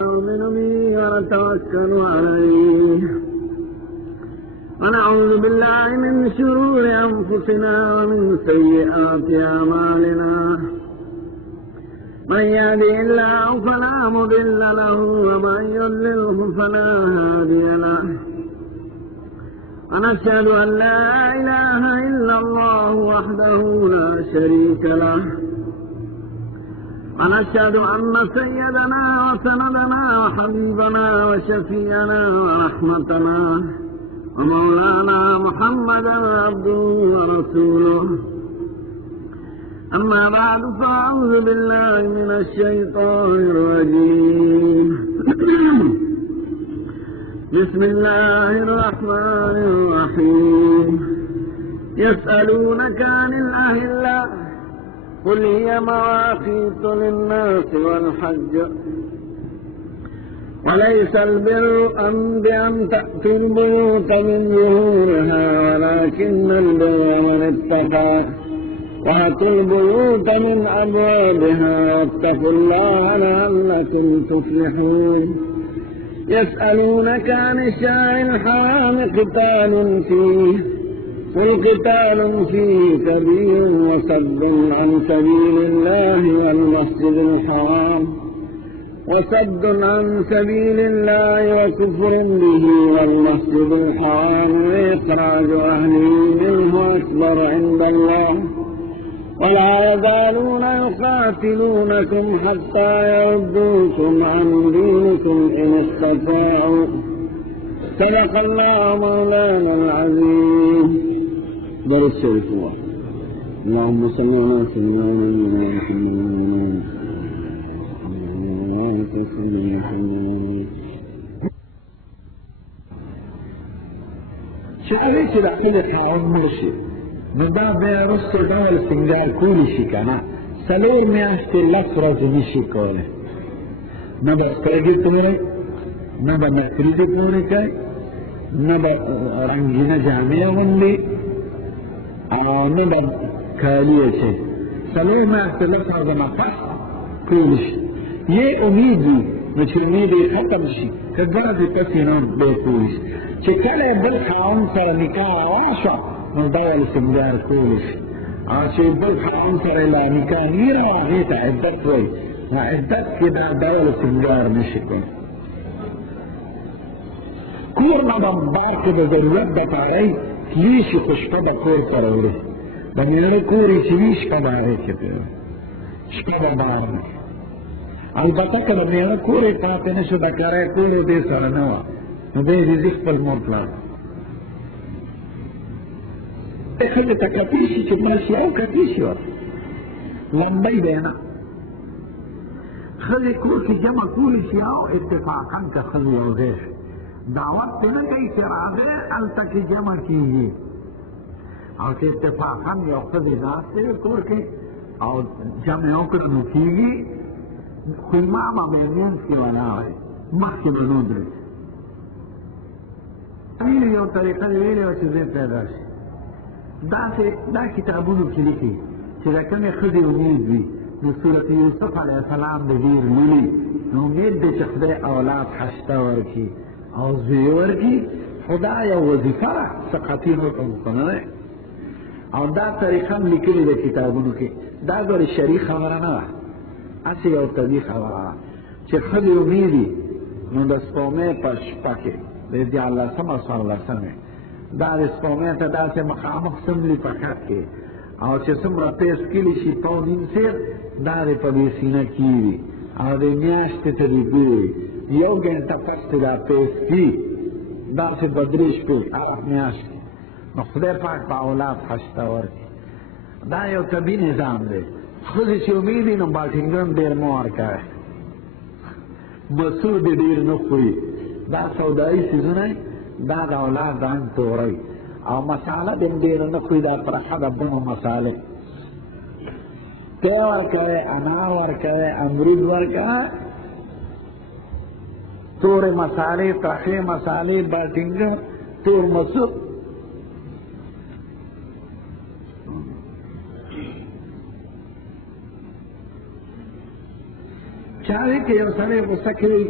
نؤمن به ونتوكل عليه ونعوذ بالله من شرور أنفسنا ومن سيئات أعمالنا من يهده الله فلا مضل له ومن يضلله فلا هادي له ونشهد أن لا إله إلا الله وحده لا شريك له ونشهد أن سيدنا وسندنا وحبيبنا وشفيعنا ورحمتنا ومولانا محمدا عبده ورسوله أما بعد فأعوذ بالله من الشيطان الرجيم بسم الله الرحمن الرحيم يسألونك عن الأهلة قل هي مواقيت للناس والحج وليس البر بأن تأتوا البيوت من ظهورها ولكن البر من اتقى وأتوا البيوت من أبوابها واتقوا الله لعلكم تفلحون يسألونك عن الشهر الحرام قتال فيه قل قتال فيه كبير وصد عن سبيل الله والمسجد الحرام وكفر به والمسجد الحرام وإخراج أهله منه أكبر عند الله ولا يزالون يقاتلونكم حتى يردوكم عن دينكم إن استطاعوا صدق الله مولانا العظيم. درس الشريف الله. اللهم صل على سيدنا محمد شکلی چې داخل تعاون مرشي نو دا بیا رسو ډول سنگار کولی شي کنه څلور میاشتې لس ورځې نشي کولی نه به سترګې تورې نه به نکریزې پورې کوي نه به رنګینه جامې اغوندي او نه به کالي اچوي څلور میاشتې لس ورځې نه پس کولی شي یہ امید وي نو چې امید یې ختم شي که ګرځې پسې نو بیا کولی شي چې کله بل خاوند سره نکاح روا شوه نو ډول سینګار کولی شي او چې بل خاوند سره لا نکاح نه روا هغې ته عدت وایي نو عدت کې دا ډول سینګار نشي کولی کور نه به بار کې د ضرورت دپاره یې تللی شي خو شپه به کور سره وړي د مېړه کور یې چې وي شپه به هغې کې پرېږدي شپه به بار نه البته که د مېړه کور یې پاتې نه شو د کرای کور یې دې سره نه وه نو دی دې ځي خپل مور پلار ښځې ته کتې شي چې مړه شي او کتې شي ورته لمبۍ دی نه ښځې کور کې جمع کولی شي او اتفاقا که ښځې یو ځای شي دعوت پې نه کوي چې راځئ هلته کې جمع کېږي او چې اتفاقا یو ښځې ناستې وي کور کې او جمع یې وکړه نو کېږي خو امام به یې منځ کې ولاړی مخکې به نه ودرېږي ویلې یو طریقه دې ویلې وه چې ځای پیدا شي دا کتابونو کې لیکي چې د کومې ښځې امید وي نو صورت یوسف علیه السلام د ډېر لولي نو امید دی چې خدای اولاد خشته ورکړي او زوی ورکړي خو دا یو وظیفه ده څه خطیر حکم خو نه دی او دا طریقه هم لیکلې ده کتابونو کې دا ګورې شرعي خبره نه ده هسې یو طبي خبره ده چې ښځې امیدي نو د سپومې په شپه کې د دیارلسمه څوارلسمې دا د سپومې ته داسې مخامخ څملي په خط کې او چې څومره پیس کلي شي پاو نیم سیر دا دې په دې سینه کېږي او د میاشتې ته دې ګوري یو ګنټه پس ته دا پیس کي داسې به درې شپې هغه میاشت کې نو خدای پاک په اولاد خشته ورکړي دا یو طبي نظام دی ښځې چې امید وي نو باټینګن ډېر مه ورکوئ مسور دې ډېر نه خوري دا سودایي څیزونه دا د اولاد رنګ تورئ او مساله دې هم ډېره نه خوري دا پرخه د بڼو مسالې تی ورکوئ انار ورکوئ امرود ورکوئ تورې مسالې پرخې مسالې باټینګن تور مسور چاہے کہ یو سڑے غصہ کری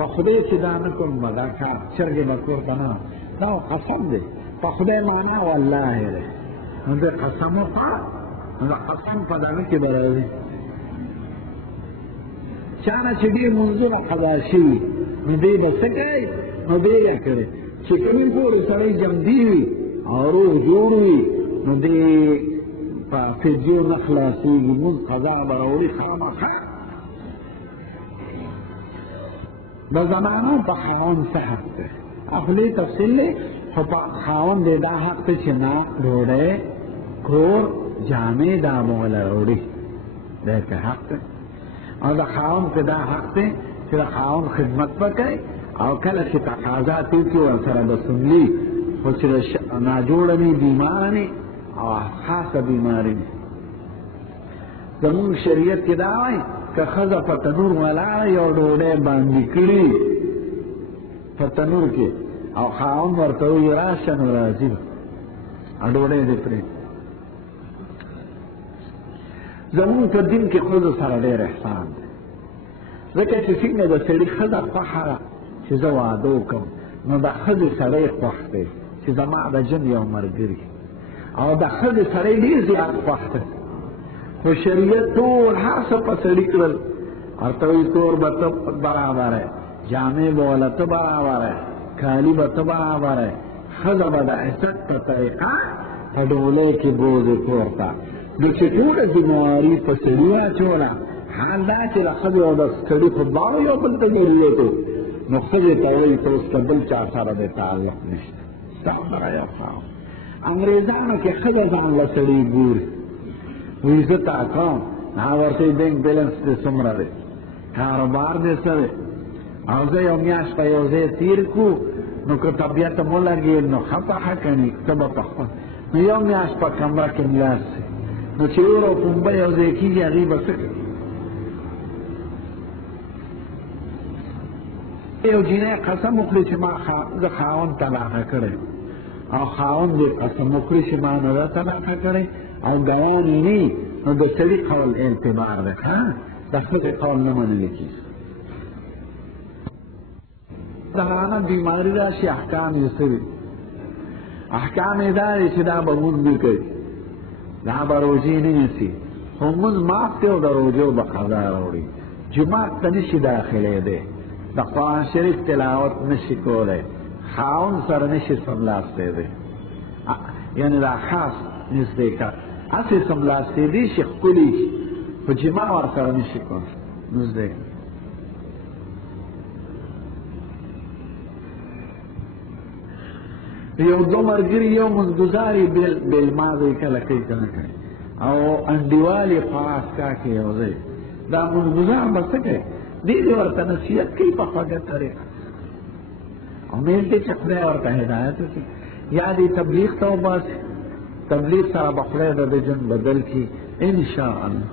په خدای چې دا نه کوم دا کار چرګې به کور ته نه دا قسم دی په خدای معنا والله دی نو د قسم وخوړه نو د قسم په دغه کې به راځي چا نه چې ډېر منځونه قضا شوي نو دی به څه کوي نو دی یې کړی چې کومې پورې سړی جمدي وي او روغ جوړ وي نو دی په فدیو نه خلاصېږي مونځ قضا به راوړي خامخا د زنانو په خاوند څه حق دی اخلي تفصیل دی خو په خاوند دی دا حق دی چې ناک ډوډۍ کور جامې دا به وله راوړي دی که حق دی او د خاوند کې دا حق دی چې د خاوند خدمت به کوي او کله چې تقاضا توکي ورسره به سملي خو چې ناجوړه نه بیماره نه او خاصه بیماري نه زمونږ شریعت کې دا وایي که ښځه په تنور ولاړه یو ډوډۍ باندې کړي په تنور کې او خاوند ورته وایي راشه نو راځي به ډوډۍ دې پرې زمونږ په دین کې ښځو سره ډېر احسان دی ځکه چې څنګه د سړي ښځه خوښه ده چې زه واده وکړم نو د ښځې سړی خوښ دی چې زما د ژوند یو ملګري او د ښځې سړی ډېر زیات خوښ دی خو شریعت ټول هر څه په سړي کړل ورته وایي کور به ته برابره جامې به وله ته برابره کالي به ته برابره ښځه به د عزت په طریقه په ډولۍ کې بوځې کور ته نو چې ټوله ذمهواري په سړي واچوله حال دا چې د ښځې او د سړي خو دواړو یو بل ته ضرورت و نو ښځې ته وایي ته اوس که بل چا سره د تعلق نشته ستا سره یو خاوند انګریزانو کې ښځه ځان له سړي ګوري وایي زه تا کوم هغه ورته وایي بینک بیلنس دې څومره دی کاروبار دې څه دی او زه یو میاشت په یو ځای تېر کړو نو که طبیعت مو لګېد نو ښه پخه کني ته به په خپل نو یو میاشت په کمره کې ملاس شي نو چې اور او پنبه یو ځای کېږي هغې به څه کوي یو جینۍ قسم وکړي چې ما زه خاوند طلاقه کړی او خاوند دې قسم وکړي چې ما نه ده طلاقه کړی او ګوان یې نه نو د سړي قول اعتبار دی د ښځې قول نه منلی کېږي زنانه بیماري راشي احکام یې څه دي احکام یې دا دی چې دا به مونځ نه کوي دا به روژې نه نیسي خو مونځ معاف دی او د روژو به قضا راوړي جومات ته نشي داخلېدی د قرآن شریف تلاوت نشي کولی خاوند سره نشي سملاستېدی یعنې دا خاص نږدې کار هسې سملاستېدی شي ښکلي شي خو جما ورسره نشي کولی نږدې یو دو ملګري یو منځګزار یې بېلمازی کله کوي که نه کوي او انډیوال یې خاص کاکې یو ځای دا منځګزار به څه کوي دې دې ورته نصیحت کوي په خوږه طریقه امید دی چې خدای ورته هدایت وکړي یا دې تبلیغ ته وباسي تبلیغ سره به خدای د دې ژوند بدل کړي انشاءالله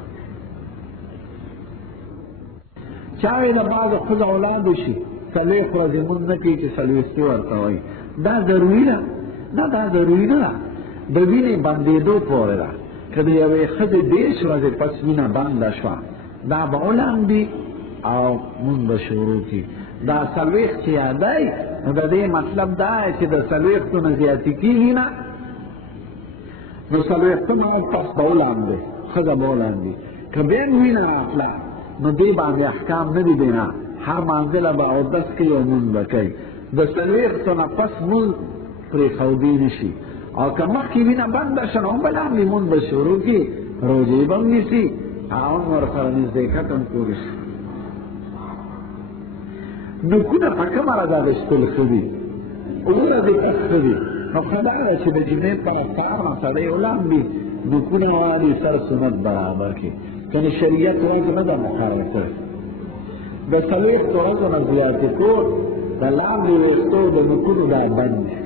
چا وایي د بعضو ښځو اولاد وشي څلوېښت ورځې مونځ نه کوي چې څلوېښتي ورته وایي دا ضروري ده نه دا ضروري نه ده د وینې بندېدو پورې ده که د یوې ښځې دېرش ورځې پس وینه بنده شوه دا به ولامبي او مونږ به شروع کړي دا څلوېښت چې یادی نو د دې مطلب دا دی چې د څلوېښتو نه زیاتې کېږي نه نو څلوېښتو نه پس به ولامبي ښځه به ولامبي که بیا هم وینه راغله نو دې باندې احکام نه دي دی نه هر مانځله به اودس کوي او مونځ به کوي د څلوېښتو نه پس مونځ پرېښودی نه شي او که مخکې وینه بنده شي نو هم به لامبي مونځ به شروع کړي روژې به هم نیسي خاوند ورسره نږدېکت هم کولی شي نوکونه په کومه رضا ویشتل ښه دي اووه ورځې پس ښه دي نو ښه دا ده چې د جمعې په رفتار نه سړی ولامبي نوکونه والي سر سنت برابر کړي کنې شریعت ورځ نه ده مقرر کړې د څلوېښتو ورځو نه زیاتې کول د لاندې ویښتو د نوکونو دا بند دی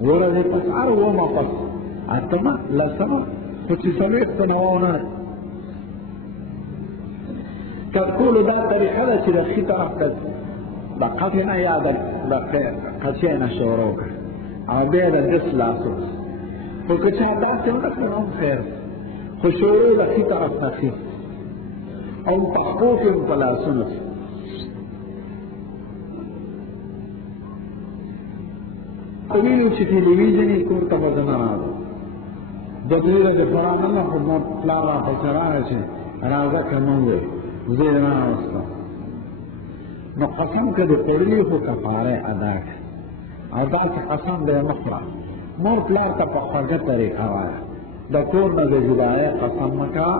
اووه ورځې پس هر اوومه پس اتمه لسمه خو چې څلوېښتو نه واونه کټکولو دا طریقه ده چې د ښي طرف ته د قفې نه یا د قچې نه شروع کړه او بیا د دس لاسو خو که چا داسې ونه کړي نو هم خیر خو شروع د ښي طرف نه ښي او په پښو کې هم په لاسونو ویلو چې ټلویزیون یې کور ته به زه نه راځم د دوی د قرآن نه خو ما پلار را پسې راغی چې راځه که نه وې زه یې راوستم نو قسم که د خوړلي خو کفاره ادا کړه او داسې قسم دی مه خوره مور پلار ته په خوږه طریقه وایه د کور نه د جدایۍ قسم مه کوه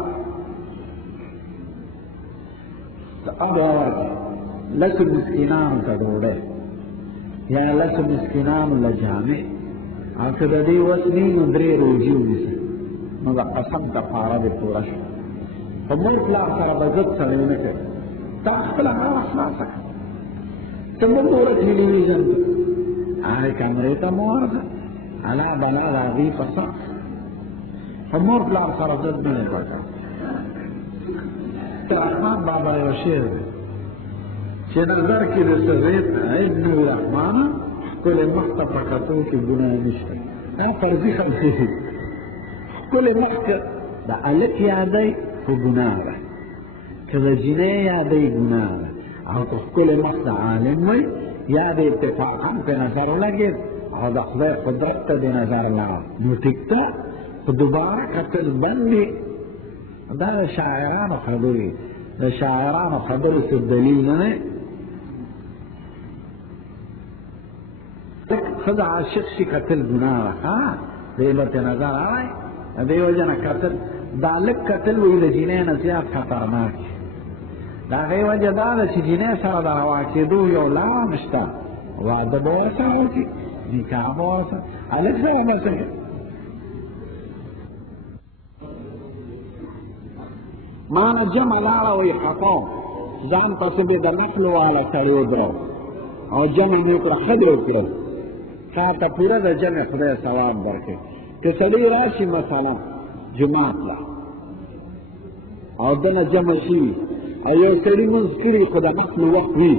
لسو مسکینانو ته ډوډۍ یا لسو مسکینانو له جامې او که د دې وس نه نو 3 روژې ونیسي نو د قسم کفاره دې پوره شوه په مور پلار سره به ضد سړی ونه کوي تا خپله هغه خلاصه کړه ته مه ګوره ټلویزیون ته هغې کمرې ته مه ورځه الا بلا د هغې په سر په مور پلار سره ضد نه دی پکار رحمان بابا یو شعر دی چې نظر کې د سغیت ابن رحمانه ښکلې مخ ته په کتو کې ګناه نشته دا فرضي خبرې دي ښکلې مخ که د هلک یادی خو ګناه ده که د جینۍ یادی ګناه ده او که ښکلې مخ د عالم وی یا د اتفاقا پې نظر ولګېد او د خدای قدرت ته د نظر لاړ نو ټیک ده خو دوباره کتل بند دي دا د شاعرانو خبرې د شاعرانو خبرې څه دلیل نه دی ښځه عاشق شي کتل ګناه ده ښه دې به ترې نظر اړی د دې وجه نه کتل دا لږ کتل وایي د جینۍ نه زیات خطرناک دي د هغې وجه دا ده چې جینۍ سره د روا کېدو یو لاره نشته واده به ورسره وکړي نکاح به ورسره هلک سره به څه مانا جمع لاړه وی خطا ځان پسې به د نقلو والا سړی ودرو او جمع مې کړه ښه دې وکړل تا ته پوره د جمع خدای ثواب درکړي که سړی راشي مثلا جماعت له او دنه جمع شي او یو سړي مونځ کړي خو د نقلو وخت وي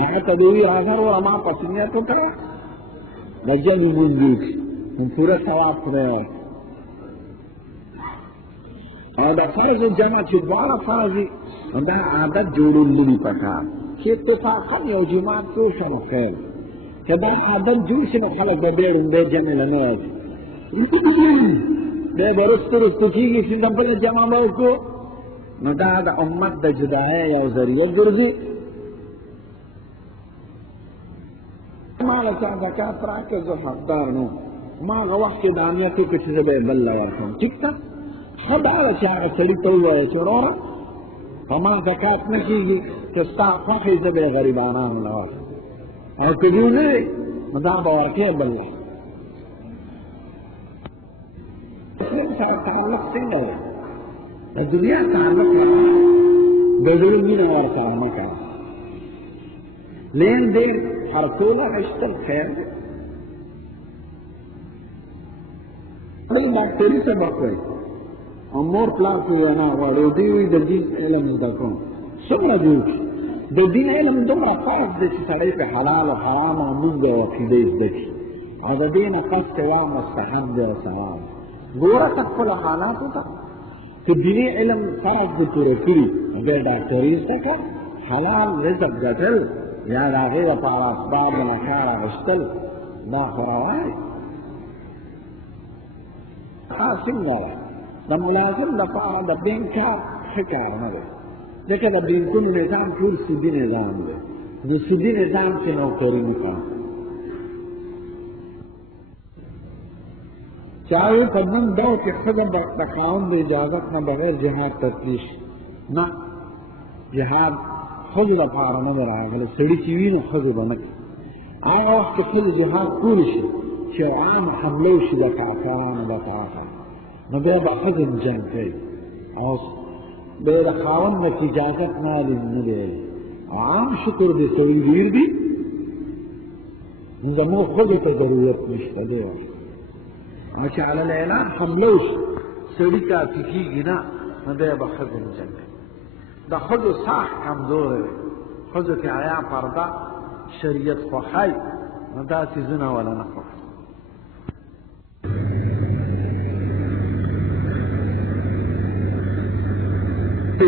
هغه ته دې وي راځه وروره ما پسې نیت وکړه د جمع مونځ وکړي نو پوره ثواب خدای ورکړي او د فرض جمع چې دواړه فرض دي دا عادت جوړول دي پکار چې اتفاقا یو جماعت جوړ شي نو خیر که دا عادت جوړ شي نو خلک به ډېر همدې جمع له نه راځي دی به رستو رستو کېږي چې د بل جمع به وکړو نو دا د امت د جدایۍ یو ذریعه ګرځي ما له چا زکات راکړه زه حقدار نه ما هغه وخت کې دا نیت وکړه چې زه به یې بل له ورکړم ټیک ده ښه دا ده چې هغه سړي ته ووایه چې وروره په ما زکات نه کېږي چې ستا خوښ یې زه به یې غریبانانو له ورکړم او که دې نه دی نو دا به ورکې بل له مسلم سره تعلق څنګه دی د دنیا تعلق لپاره د زړه مینه ورسره مه کوه لین دین هر ټول اخیستل خیر دی بل ډاکټري سبق وایي او مور پلار کې وینا غواړي او دوی وایي د دین علم زده کوم څومره دي د دین علم دومره فرض دی چې سړی په حلال او حرام او مونږ او عقیدې زده کړي او د دې نه قصد وا مستحب دی او ثواب ګوره ته خپلو حالاتو ته که دیني علم فرض دې پوره کړي بیا ډاکټري زده کړه حلال رزق ګټل یا د هغې لپاره اسباب د نه کار اخیستل دا خو روا دی څنګه ده د ملازم لپاره د بینک کار ښه کار نه دی ځکه د بینکونو نظام ټول سودي نظام دی د سودي نظام کې نوکري نه کوه چاہے په نن دور کې ښځه د خاوند د اجازت نه بغیر جهاد ته تللی شي نه جهاد ښځو لپاره نه دی راغلی سړي چې وي نو ښځې به نه کوي هغه وخت کې ښځې جهاد کولی شي چې یو عام حمله وشي د کافرانو دپاره نو بیا به ښځې جنګ کوي او بیا د خاوند نه چې اجازت نه اخلي نه دی عام شکر دی سړي ډېر دي نو زموږ ښځو ته ضرورت نشته دی او چې علی الاعلان حمله وشي سړي کافي کېږي نه نو بیا به ښځې جنګ کوي د ښځو ساخت کمزوری دی ښځو کې حیا پرده شریعت خوښی نو دا څیزونه وله نه خوښ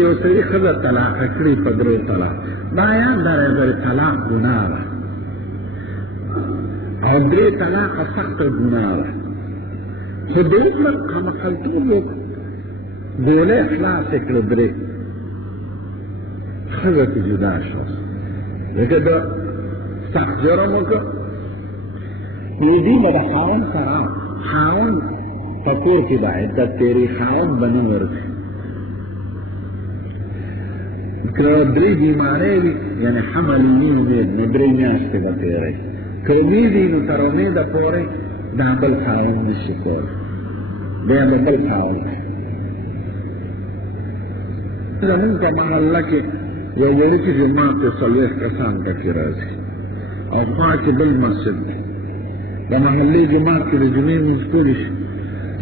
یو سړي ښځه طلاقه کړي په 3 طلاق دا یاد لرئ طلاق ګناه ده او درې طلاقه سخته ګناه ده خو د عمر کمقلتوب وکړه ګولۍ خلاص یې کړه درې ښځه ترې جدا شوه لکه د سخت جرم وکړه نو دې به د خاوند سره خاوند په کور کې به عدت تېري خاوند به نه ورځي که درې بیمارۍ وي یعنې حمل وي امید نو درې میاشتې به تېروي که امید وي نو تر امیده پورې دا بل خاوند نه شي کولی بیا به بل خاوند زمونږ په محله کې یو وړوکي جومات دی 40 کسان پکې راځي او خوا کې بل مسجد دی د محلې جومات کې د جمعې لمونځ کولی شي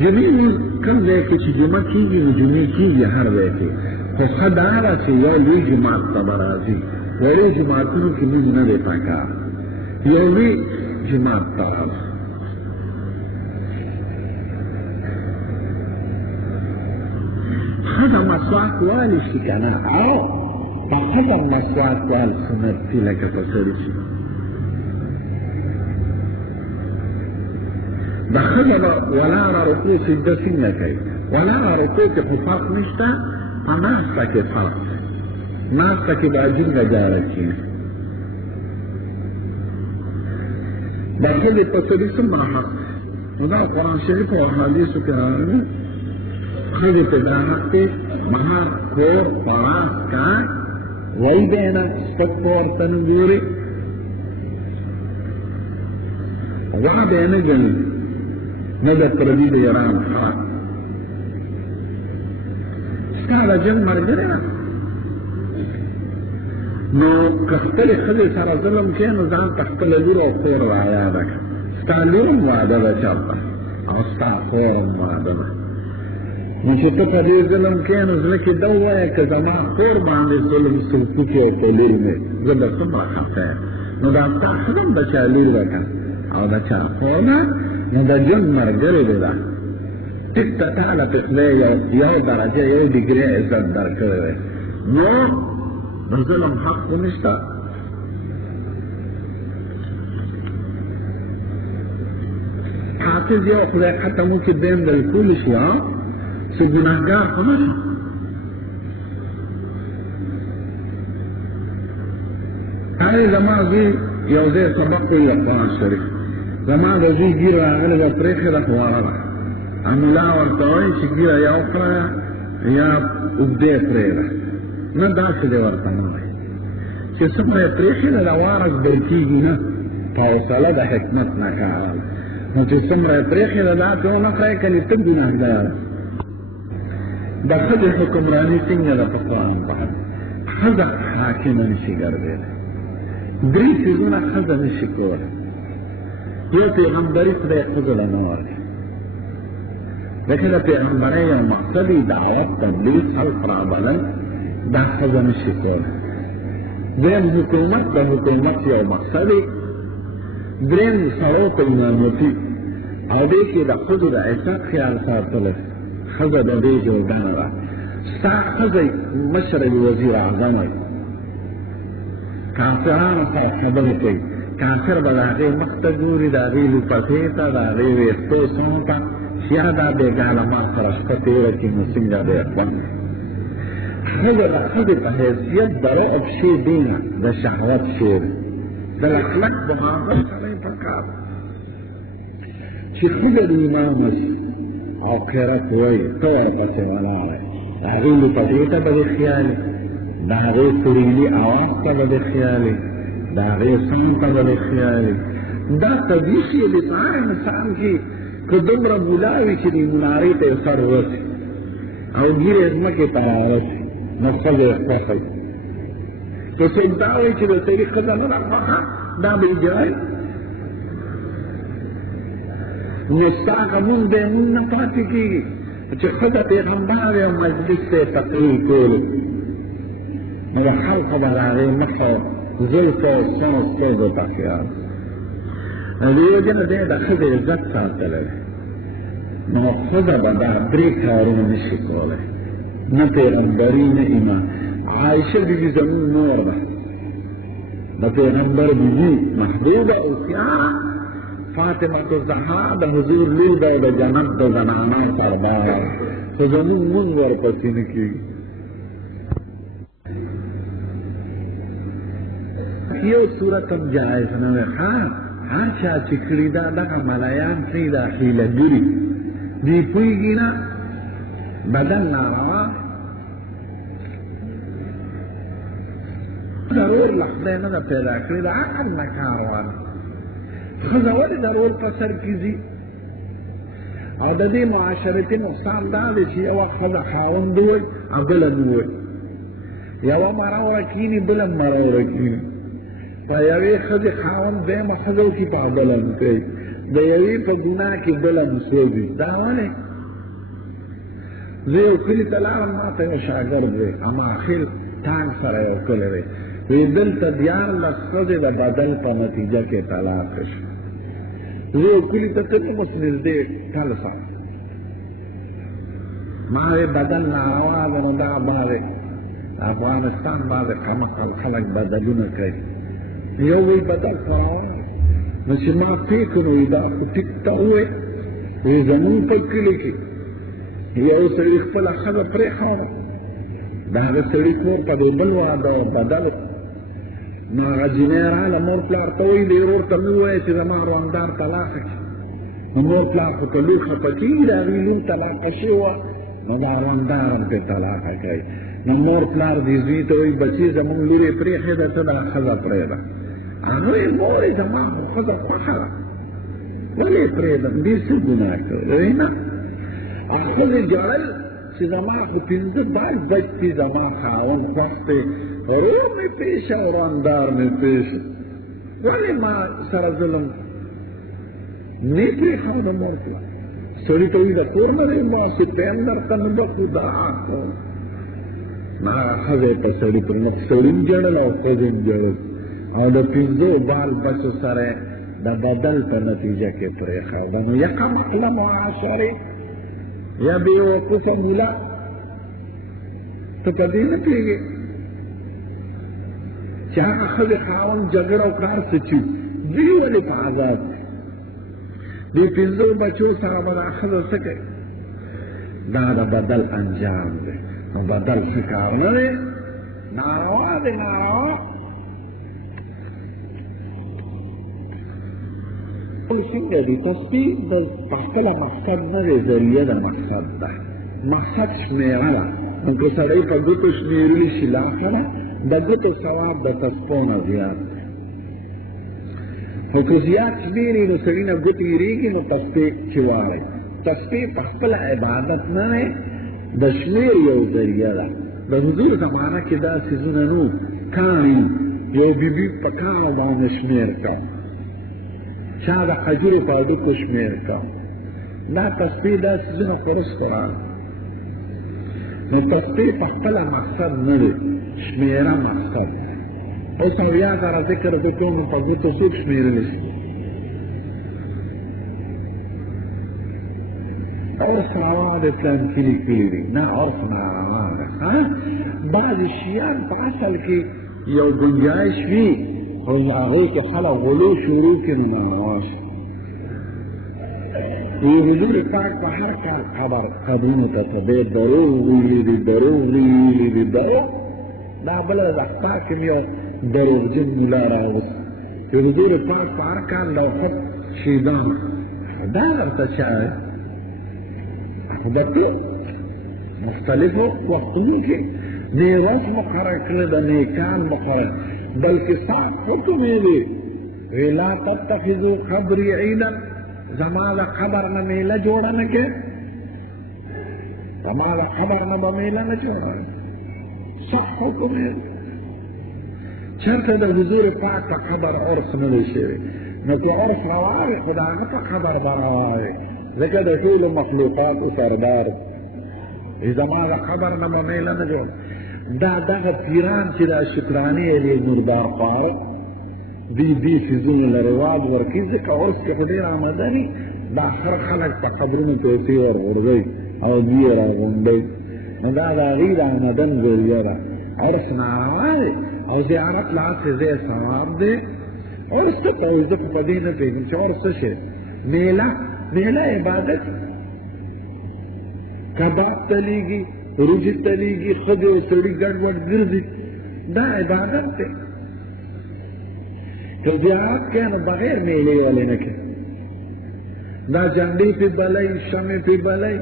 جمعې لمونځ کوم ځای کې چې جمعه کېږي نو جمعې کېږي هر ځای کې خو ښه دا ده چې یو لوی جومات ته به راځي وړې جوماتونو کې لمونځ نه دی پکار یو لوی جومات ته راځي ښځه مسواک والی شي که نه او په ښځه مسواک وال سنت دي لکه په سړي شي د ښځه به ولاړه رکوع سجده څنګه کوي ولاړه رکوع کې خو فرق نشته په ناسته کې فرق دی ناسته کې به جنګه جاره کېږي د ښځې په سړي څومره حق دی نو دا قرآن شریف او حدیثو کې راغلي ښځې په دا حق دی مهر کور خوراک کار وایي دی نه سپک به ورته نه ګوري غوره به یې نه ګڼي نه د پردي د ایران خاک ستا د جنګ ملګرې ده نو که خپلې ښځې سره ظلم کوې نو ځان ته خپله لور او خور رایاده کړه ستا لور هم واده ده چېرته او ستا خور هم واده ده نو چې ته په دې ظلم کوې نو زړه کې ده ووایه که زما خور باندې ظلم سلطو کې او په لور مې زه به څومره خفه یم نو دا ستا ښځه هم د چا لور ده که او د چا خور ده نو د ژوند ملګرې دی ده ټیک ته تاله پې خدای یو درجه یو ډګري عزت درکړی دی نو د ظلم حق خو نشته حافظ یو خدای ختم وکړي دویم بالکل شي څه ګناهګار خو نه شي هغې زما زوی یو ځای سبق وایي قرآن شریف زما د زوی ګیره راغلې ده پرېښې ده خواره ده ملا ورته وایي چې ګیره یا وخوره یا اوږدې پرېږده نه داسې دی ورته نه وایي چې څومره یې پرېښې ده د وارک بل کېږي نه په حوصله د حکمت نه کار نو چې څومره یې پرېښې ده داسې ونه خورئ کنې ته ګناهګار د ښځې حکمراني څنګه ده په قرآن باندې ښځه حاکمه نشي ګرځېدی درې څیزونه ښځه نشي کولی یو پیغمبري خدای ښځو له نه ورکړي لکه د پیغمبرۍ یو مقصد یې دعوت تبلیغ خلق رابلل دا ښځه نشي کولی دویم حکومت د حکومت یو مقصد یې درېیم سړو ته امامتي او دې کې د ښځو د عزت خیال ساتلی ښځه د دې جوړګانه ده ستا ښځه مشر وزیر اعظم وي کافرانو سره خبرې کوي کافر به د هغې مخ ته ګوري د هغې لوپټې ته د هغې ویښتو سمو ته چې یا دا بېګانه ما سره شپه تېره کړي نو څنګه به یې خوند ښځه د ښځې په حیثیت د رعب شی دی نه د شهوت شی دی د لکلک بغاوت سره یې پکار چې ښځه د امامه شي او قرت وایي ته ورپسې ولاړی د هغې لوپټې ته به دې خیالي د هغې سریلي اواز ته به دې خیالي د هغې سم ته به دې خیالي دا طبیعي شي د هر انسان کې که دومره مولا وي چې د منارې ته یې سر ورسي او ګیرې یې ځمکې ته رارسي نو ښځه یې خوښه وي که څوک دا وایي چې د سړي ښځه نه ده خوښه دا به یې جوړوي نو ستا غمون به یې مونږ نه پاتې کېږي چې ښځه پیغمبر دی او مجلس ته یې تقریر کولو نو د خلقو به د هغې مخه زلفو سمو سترګو ته خیال د دې وجې نه دی د ښځې عزت ساتلی دی نو ښځه به دا درې کارونه نشي کولی نه پیغمبري نه ایمان عایشه بیبي زموږ مور ده د پیغمبر بیبي محبوبه هوښیاره فاطمه الزهرا د حضور لور د جنت د زنانه سردار خو زمون مونږ ورپسې نه کېږي. یو صورت هم جائز نه وي. هر چا چې کړي دا دغه ملایان کړي دا حیلهګري دی پوهېږي نه بدن ناروا ضرور له خدای نه ده پیدا کړې د عقل نه کار واخله. ښځه ولې ضرور په سر کې ځي؟ او د دې معاشرتي نقصان دا دی چې یوه ښځه خاوند ووایي او بله نه ووایي، یوه مروره کښېني بله مروره کښېني، په یوې ښځې خاوند دویمه ښځه وکړي په بله نه کوي، د یوې په ګناه کې بله نه سوځي. دا ولې؟ زه یو کلي ته لاړم، ما ته یو شاګرد دی اماخیل تانک سره یو کلی دی، وی دلته 14 ښځې د بدل په نتیجه کې طلاق شي. زه یو کلي ته تلم اوس نږدې کال سره، ما وی بدل ناروا ده نو دا بعضې افغانستان بعضې کمقل خلک بدلونه کوي. یو وی بدل خو روان نو چې ما فکر نو دا خو ټیک ته ووایې، وی زمونږ په کلي کې یو سړي خپله ښځه پرېښوده، د هغه سړي کور په دې بل واده بدل نو هغه جینۍ راغله مور پلار ته وایي دې ورور ته مې ووایه چې زما روندار طلاقه کړي. نو مور پلار خو که لور خفه کېږي د هغې لور طلاقه شوې وه نو دا روندار هم پرې طلاقه کوي. نو مور پلار دې زوی ته وایي بچې زمونږ لور یې پرېښې ده ته دا ښځه پرېږده. هغه وایي مورې زما خو ښځه خوښه ده ولې یې پرېږدم دې څه ګناه کوي؟ نه ښځې ژړل چې زما خو 15 بچ دي زما خاوند خوښ دی، روح مې پیش او روندار مې پیش، ولې ما سره ظلم نه پرېښوده مور پلار؟ سړي ته وایي د کور نه دی باسو پیم درته نه بخو دعا کوم. نو هغه ښځه یې په سړي پر مخ سړي هم ژړل او ښځې هم ژړل او د 15 بال بچو سره د بدل په نتیجه کې پرېښوده. نو یقه مقله معاشرې یا بے وقوفه مولا ته په دې نه پوهېږې چې هغه ښځې خاوند جګړه او کار څه چې دوی ولې په عذاب دي؟ دې 15 بچو سره به دا ښځه څه کوي؟ دا د بدل انجام دی. نو بدل څه کار نه دی، ناروا دی ناروا. څنګه دي تسبیح د خپله مقصد نه دی، ذریعه د مقصد ده. مقصد شمېره ده، نو که سړی په ګوتو شمېرلی شي لاښه ده، د ګوتو ثواب د تسبو نه زیات دی. خو که زیات شمېري نو سړي نه ګوتې هېرېږي نو تسبیح چې واړئ. تسبیح په خپله عبادت نه دی، د شمېر یو ذریعه ده. د حضور زمانه کې دا څیزونه نو کاڼي یو بیبي په کاڼو باندې شمېر کوه، چا د خجورې په هډوکو شمېر کوه. دا تسبیح دا څیزونه خورس قرآن نو تسبیح په خپله مقصد نه دی، شمېره مقصد. اوس 80,000 ذکر وکړو نو په ګوتو څوک شمېرلی شي؟ عرف روا دی پلان کلي کلي دی، نه عرف ناروا ده. بعضې شیان په اصل کې یو ګنجایش وي خو هغې کې خلک غلو شروع کړي نو ناروا شي. حضور پاک په هر کال قبرونو ته په دی دروغ ویلي دي دروغ ویلي دي دروغ. دا بله د اخبار کې یو دروغجن ملا راوست چې حضور پاک په هر کال لوحه شهیدان دا درته چا د مختلفو وختونو کې دې ورځ مقرر کړې ده، نیکان مقرر، بلکې صاف حکم یې دی وی لا تتخذوا قبري عیدا، زما د قبر نه میله جوړه نه کړې، زما د قبر نه به میله نه جوړه. صح حکم یې چېرته د حضور پاک په قبر عرف نه دی شوی، نو که عرف روا وي خو د هغه په قبر به روا وي، ځکه د ټولو مخلوقاتو سردار زما د قبر نه به میله نه جوړ. دا دغه پیران چې دا شکرانې علی نوردار خواره دې څیزونو له رواج ورکوي، ځکه عرس کې خو ډېر آمده وي، دا هر خلک په قبرونو پیسې ورغورځوي او دوی یې راغونډوي. نو دا د هغې د آمدن ذریعه ده. عرس ناروا دی او زیارت لا څه ځای ثواب دی اور څه کوي زه په دې نه پوهېږم چې اور څه شی میله عبادت کباب تلیږي روجي تلیږي ښځې او سړي ګډوډ ګرځي دا عبادت دی که زیارت کوي نو بغیر میلې ولې نه کوي دا جنډې پې بلئ شمې پې بلئ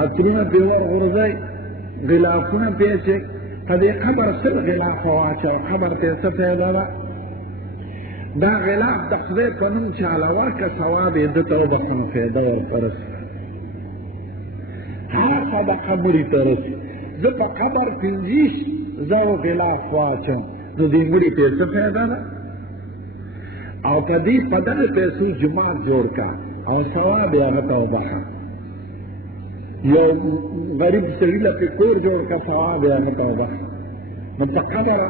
عطرونه پې ورغورځئ غلافونه پې اچئ په دې قبر سل غلاف واچوه قبر ته څه فایده ده دا غلاف د خدای په نوم چاله ورکړه ثواب یې ده ته وبخښه نو فایده ورته رسي هر صدقه مړي ته رسي زه په قبر 50 غلاف واچوم نو دې مړي ته څه فایده ده او په دې په دغه پیسو جومات جوړ کړه او ثواب یې هغه ته وبخښه یو غریب سړي له پې کور جوړ کړه ثواب یې هغه ته وبخښه نو په قبر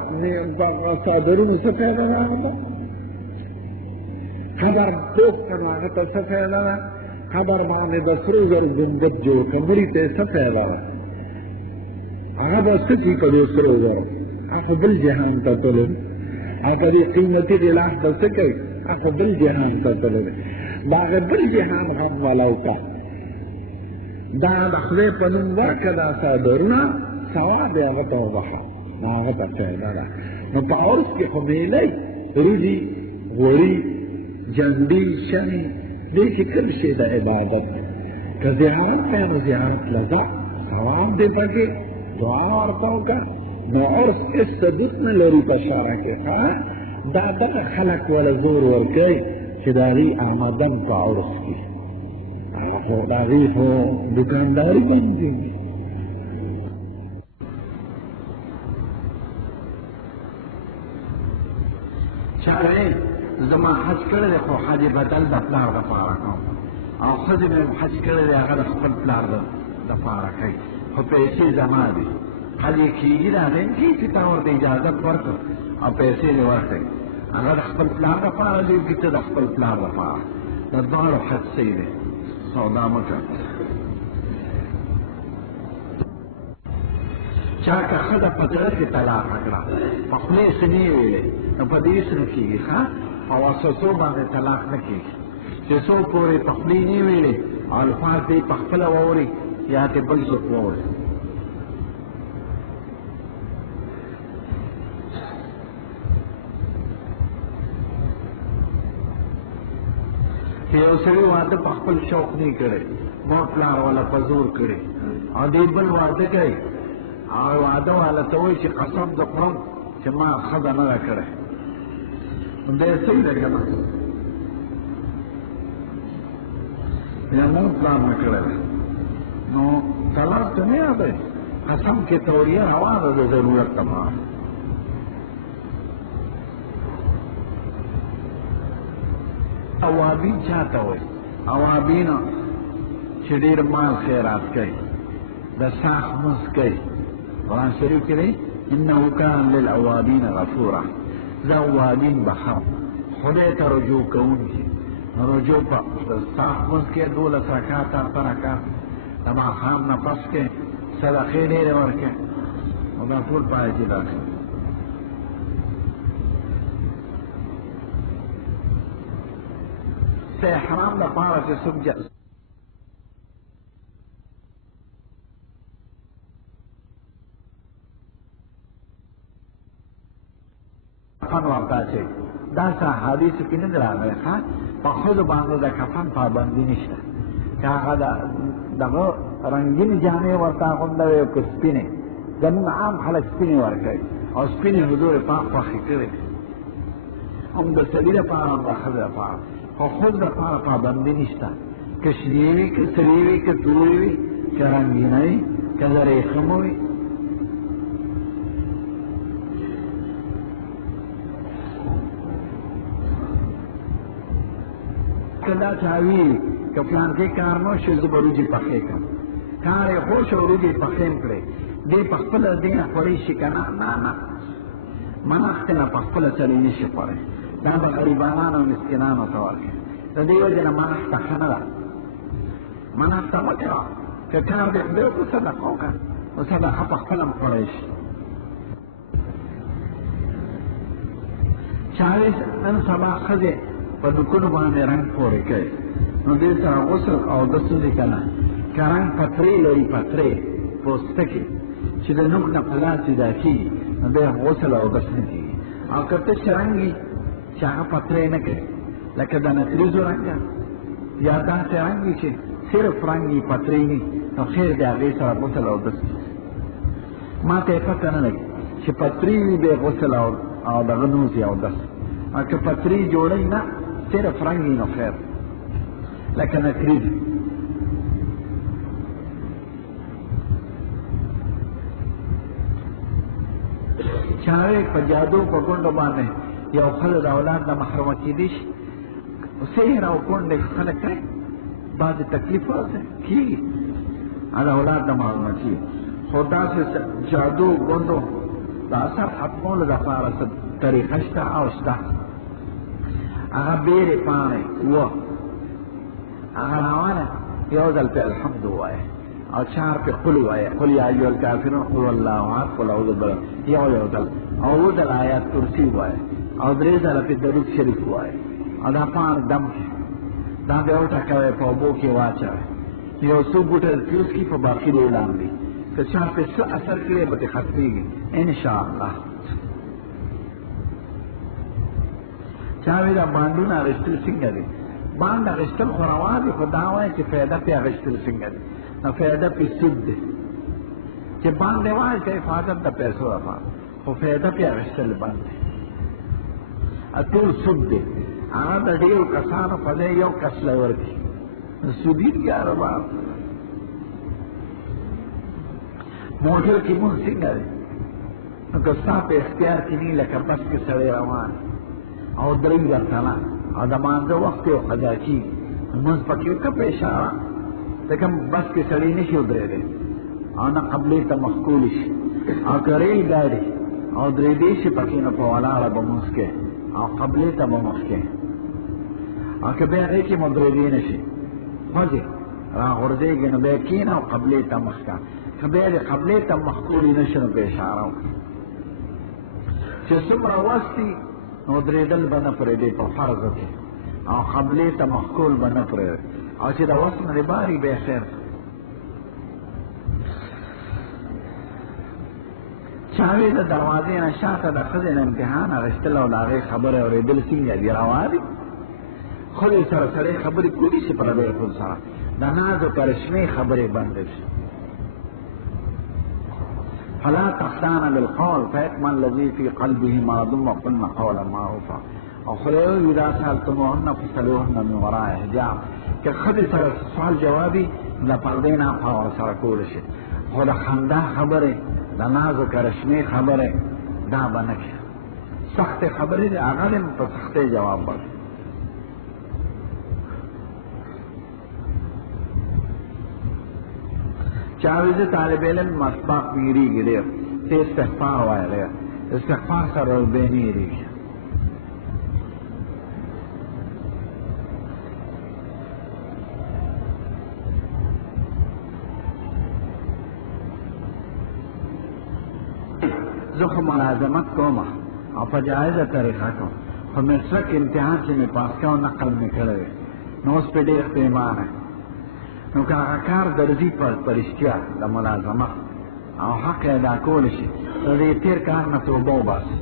څادرونو څه فایده ده هغه قبر پوخ کړه هغه ته څه فایده ده قبر باندې د سرو زرو ګنبد جوړ کړه مړي ته یې څه فایده ده هغه به څه کړي په دې سرو زرو هغه بل جهان ته تللی او په دې قیمتي غلاف به څه کوي هغه بل جهان ته تللی دی د هغه بل جهان غم ولو کا دا د خدای په نوم ورکړه دا څادرونه ثواب یې هغه ته وبخښه نو هغه ته فایده ده نو په عرس کې خو میلۍ روجي غوړي جنډې شمې دې کې کوم شی د عبادت که زیارت کوې نو زیارت له ځه ثواب دې پکې دعا ورته وکړه نو عرس هېڅ ثبوت نه لري په شرع کې دا دغه خلک وله زور ورکوي چې د هغې آمدن په عرس کې هغه خو د هغې خو دوکانداري بندېږي چا ویل زما حج کړی دی خو حج بدل د پلار دپاره کوم او ښځې مې حج کړی دی هغه د خپل پلار دپاره کوي خو پیسې زما دي حج یې کېږي دا دی کېږي چې تا ورته اجازت ورکړه او پیسې دې ورکړئ هغه د خپل پلار دپاره دی که ته د خپل پلار دپاره د دواړو حج صحیح دی سودا مه کوه چا که ښځه په زړه کې طلاقه کړه په خولې څه نه یې ویلې نو په دې څه نه کېږي ښه په وسوسو باندې طلاق نه کېږي چې څو پورې په خولې نه ویلې او الفاظ دې په خپله واوري یا دې بل څوک واوري چې یو سړي واده په خپل شوق نه کړی مور پلار والا په زور کړی او دې بل واده کوي او واده والا ته وایي چې قسم د خورم چې ما ښځه نه ده کړی نو دی صحیح ده که نه یا مور پلار نه کړی ده نو طلاق ته نه یادوي قسم کې توریه روا ده د ضرورت لپاره اوابین چاته وایي اوابین چې ډېر مال خیرات کوي د ساخ مز کوي قرآن شریف کې دی انه کان للاوابین غفورا زه اوابین بخم خدای ته رجوع کوونکي رجوع په ساخ مز کې 12 رکعات 8 رکعات د ماښام نه پس کې صدقې ډېرې ورکړې نو دا ټول په آیت کې داخل د احرام لپاره چې څوک کفن ورته اچوي دا څه حدیثو کې نه دي راغلی ښه په ښځو باندې د کفن پابندي نشته که هغه دغه رنګین جامې ورته اغوندوي او که سپینې زموږ عام خلک سپینې ورکوي او سپینې حضور پاک خوښې کړې هم د سړي لپاره هم د ښځې لپاره خو خود لپاره پابندي نشته که شنې وي که سرې وي که تورې وي که رنګینه وي که د ریښمو وي که دا چا وي که پلانکې کار نه شي زه به روجې پخې کړم کار یې خوش او روجې پخې م کړې دې په خپله دې نه خوړی شي که نه نه مناخته نه په خپله سړی نه شي خوړی دا به غریبانانو او مسکینانو ته ورکړي د دې وجې نه مناخته ښه نه ده مناخته مه کوه که کار دې خدای وکړو صدقه وکړه نو صدقه په خپله هم خوړی شي چاوې نن سبا ښځې په نوکونو باندې رنګ پورې کوي نو دې سره غسل او دسو دي که نه که رنګ پترې لري پترې پوستکي چې د نوک نه په لاس جدا کېږي نو بیا غسل او دس نه کېږي او که تش رنګ وي چې هغه پترې نه کوي لکه د نکریزو رنګ یا داسې رنګ وي چې صرف رنګ وي پترې وي نو خیر د هغې سره غسل او دس ما ته یې پته نه لګي چې پترې وي بیا غسل او دغه نوځي او دس او که پترې جوړوي نه صرف رنګ وي نو خیر لکه نکریز چاوې په جادو په کونډو باندې یو ښځه د اولاد نه محرومه کېدی شي سحر او کونډې خلک کوي بعضې تکلیف ورته کېږي د اولاد نه محرومه کېږي خو داسې جادو کونډو د اثر ختمولو دپاره څه طریقه شته او شته هغه بیرې پاڼې هغه راواله یو ځل پې الحمد ووایه او چار پہ قل وایه قل یا ایها الکافرون قل الله احد قل اعوذ برب یو ځل او ځل آیات کرسی وایه او درې ځله پې درود شریف وایه او دا پاڼې دم کړي دا بیا وټکوئ په اوبو کې واچوئ یو څو بوټه پیوس کړي په باقي دې لاندې که چا پې څه اثر کړی به دې ختمېږي انشاءالله چاوې دا بانډونه اخیستل څنګه دي بانډ اخیستل خو روا دي خو دا وایي چې فایده پې اخیستل څنګه دي نو فایده پې سود دی چې بانډ دی وایي چې حفاظت د پیسو لپاره خو فایده پې اخیستل بند دی ټول سود دی هغه د ډېرو کسانو په ځای یو کس له ورکړي سودي کاروبار موټر کې مونږ څنګه دی نو که ستا په اختیار کې نه لکه بس کې سړی روان او درې ورته نه او د مانځه وخت یې قضا کېږي لمونځ پکې وکړه په اشاره ځکه بس کې سړی نه شي ودرېدی او نه قبلې ته مخ کولی شي او که ریل ګاډي او درېدی شي پکې نو په ولاړه به مونځ کوې او قبلې ته به مخ کوې او که بیا هغې کې مو درېدی نه شي خوځې راغورځېږي نو بیا کښېنه او قبلې ته مخ کړه که بیا دې قبلې ته مخ کولی نه شي نو په اشاره وکړه چې څومره وس دي نو درېدل به نه پرېږدي په فرضو کې او قبلې ته مخ کول به نه پرېږدي او چې د وس نه دې باري بیا خیر چاوې د دروازې نه شاته د ښځې نه امتحان اخیستل او د هغې خبرې اورېدل څنګه دي روا دي ښځې سره سړی خبرې کولی شي پردی ښځو سره د ناز و کرشمې خبرې بندې شي فلا تخضعن بالقول فيطمع الذي في قلبه مرض وقلن قولا معروفا او خدای اذا سالتموهن فاسألوهن من وراء حجاب که ښځې سره سوال جوابي د پردې نه په سره کولی شي خو د خندا خبرې د ناز و کرشمې خبرې دا به نه کړي سختې خبرې دي هغه دې په سختۍ جواب ورکړي چاوې زه طالب علم مسباق ویریږي ډېر ته استغفار وایه ډېر استغفار سره وربې نه هېرېږي زه خو ملازمت کوم او په جایزه طریقه کوم خو مسلک امتحان چې مې پاس کړی نقل مې کړی نو اوس پې ډېر پښیمانه نو که هغه کار درځي په رښتیا د ملازمت او حق یې ادا کولی شي د دې تېر کار نه توبه وباسي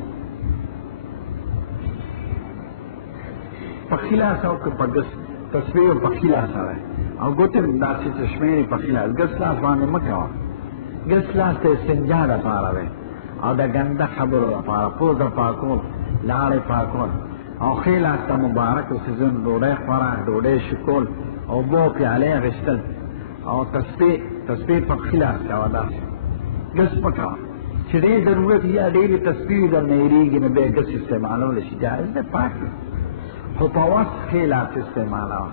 په ښي لاس او که په ګس تصویر په ښي لاس سره او ګوتې داسې چې شمېرې په ښي لاس ګس لاس باندې مه کوه ګس لاس ته استنجا دپاره دی او د ګنده خبرو دپاره پوزه پاکول لاړې پاکول او ښي لاس ته مبارکو څیزونو ډوډۍ خوراک ډوډۍ شکول او بو پیالې اخیستل او تسبیح په ښي لاس کوه داسې ګس مه کوه چې ډېر ضرورت یا ډېرې تسبیح درنه هېرېږي نو بیا ګس استعمالولی شي جایز دی پاک دی خو په وس ښي لاس استعمالوه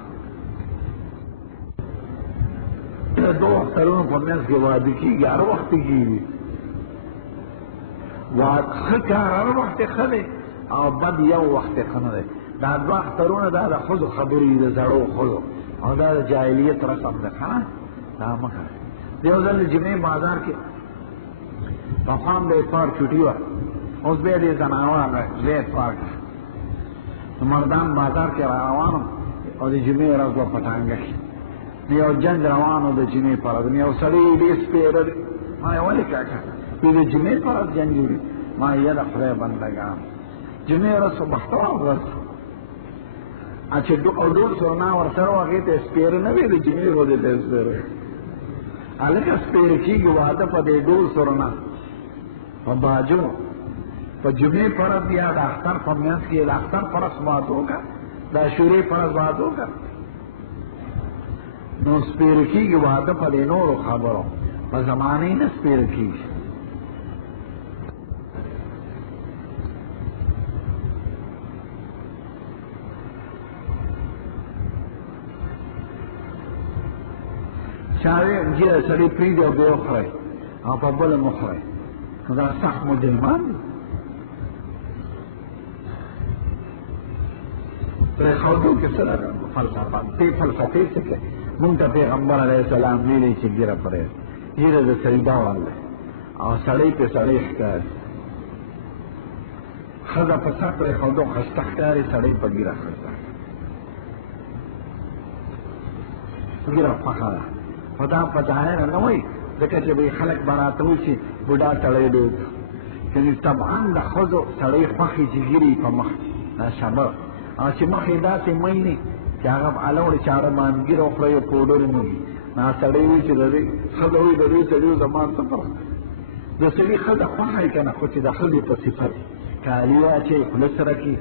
د دوه اخترونو په منځ کې واده کېږي هر وخت کېږي ښه کار هر وخت ښه دی او بد یو وخت ښه نه دی دا دوه اخترونه دا د ښځو خبرې د زړو ښځو او دا د جاهلیت رسم دی ښه دا مه کوه یو ځل د جمعې بازار کې په خام د افطار چوټي وه اوس بیا دې زناور دی افطار کړه مردان بازار کې روانو او د جمعې ورځ په پټانګه کې یو جنګ روانو د جمعې پر ورځ یو سړی دې سپېره ما یې ولې کاکا د جمعې پر ورځ جنګ جوړي ما یې د خدای بندګان جمعې ورځ په بختوار ورځ چې ډول سرنا ورسره هغې ته سپېره نه وي د جمعې ورځې ته سپېره هلکه سپېره کېږي واده په دې ډول سرنا په باجو په جمعې پر ورځ یا د اختر په منځ کې د اختر پر ورځ باد وکړه د عاشورې پر ورځ باد وکړه نو سپېره کېږي واده په دې نورو خبرو په زمانې نه سپېره کېږي چاوی جیره سړی پرېږدي او بیا وخورئ او په بله مه خورئ نو دا سخت مجرمان دي پرېښودو کې څه ده فلسفه دې فلسفې څه کوي مونږ ته پیغمبر علیه السلام ویلي چې ږیره پرېږده ږیره د سړي ډول دی او سړی پې سړی ښکاري ښځه په سر پرېښودو ښایسته ښکاري سړی په ږیره ښایسته ږیره خوښه ده خو دا په ظاهره نه وایي ځکه چې به خلک به راته وایي چې بوډا سړی ډېر یعنې طبعا د ښځو سړی خوښې چې ږیرې په مخ دا شبه او چې مخ یې داسې مینې چې هغه الوړې چاړه مانګیر وخورئ او پوډر نه وي نا سړی وي چې د دې ښځه وي د دې سړي زما څه فرق د سړي ښځه خوښه یې که نه خو چې د ښځې په صفت کالي واچوي خوله سره کړي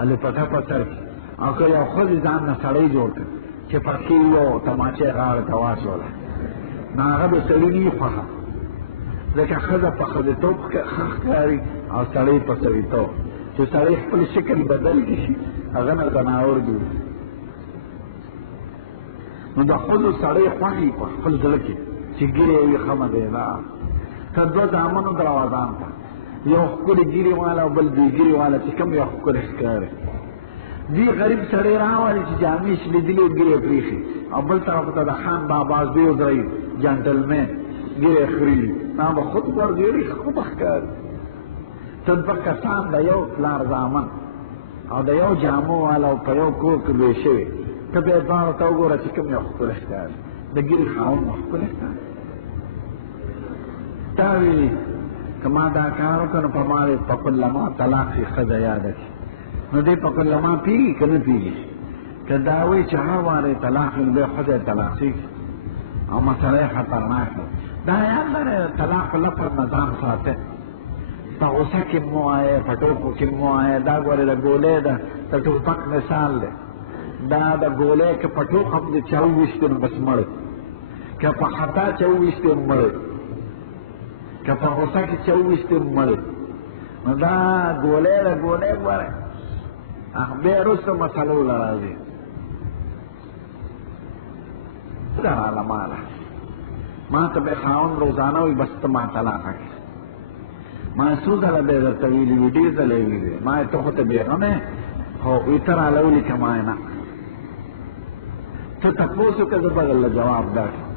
الپټه په سر کړي او که یو ښځې ځان نه سړی جوړ کړ چې پکې یو تماچې غاړه ته واچوله نو هغه د سړي نه خوښه ځکه ښځه په ښځېتوب ښه ښکاري او سړی په سړیتوب چې سړی خپل شکل بدل کړي شي هغه نه ځناور جوړي نو د ښځو سړی خوښي په خپل زړه کې چې ږیرې وي ښه دی نه که دوه زامنو دروازان ته یو ښکلې ږیرې والا او بل بې ږیرې والا چې کوم یو ښکلې ښکاري دی غریب سړی راولي چې جامې شلېدلې ږیرې پرېښي او بل طرف ته د خان بابا زوی ودرئ جنټلمین ږیرې خري دا به خود ورګېري ښه به ښکاري ته دوه کسان د یو پلار زامن او د یو جامو والا او په یو کور کې لوی شوي ته بیا دواړو ته وګوره چې کوم یو ښکلی ښکاري د ږیرې خاوند به ښکلی ښکاري تا ویلي که ما دا کار وکړه نو په ما دې په کلما طلاق شي ښځه یاده کړي نو دې په کلما پېږي که نه پېږي که دا وایي چې هر واره طلاق وي نو بیا ښځه طلاق شي او مسله یې خطرناک ده دا یاد لرئ طلاق په لفظ نه ځان ساتئ په غوسه کې مو وایه په ټوکو کې مو وایه دا ګورې د ګولۍ ده د ټوپک مثال دی دا د ګولۍ که په ټوک هم د چا وویشتې نو بس مړ که په خطا چا وویشتې نو مړ که په غوسه کې چا وویشتې نو مړ نو دا ګولۍ د ګولۍ ګورئ بیا وروسته مسلو له راځي دا راله ماله ما ته به خاوند روزانه وي بس ته ما طلاقه کړي ما څو ځله به یې درته ویلي وي ډېر ځله یې ویلي ما ته خو ته بېغمه یې خو وي ته راله ولیکه ما یې نه ته تپوس وکړه زه به درله جواب درکړم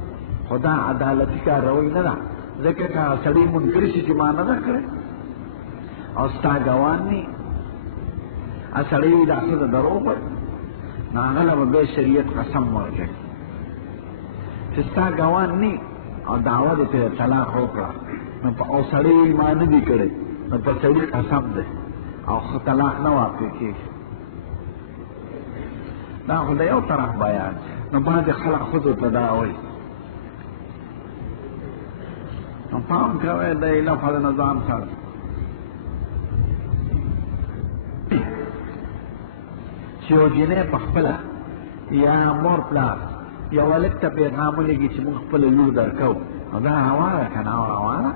خو دا عدالتي کاروی نه ده ځکه که سړی منکر شي چې ما نه ده کړې او ستا ګوان ني سړی وي دا ښځه دروغ وایي نو هغه به بیا شریعت قسم ورکوي چې ستا ګوان ني او دعوه دې پرې طلاق وکړه نو او سړی وي ما نه دي کړی نو په سړي قسم دی او طلاق نه واقع کېږي دا خو د یو طرف بیان نو بعضې خلک ښځو ته دا وایي نو پام کوئ د لفظ نه ځان سره چې یو جینۍ په خپله یا مور پلار یو هلک ته پیغام ولېږي چې موږ خپله لور درکوو نو دا روا ده که نه روا ده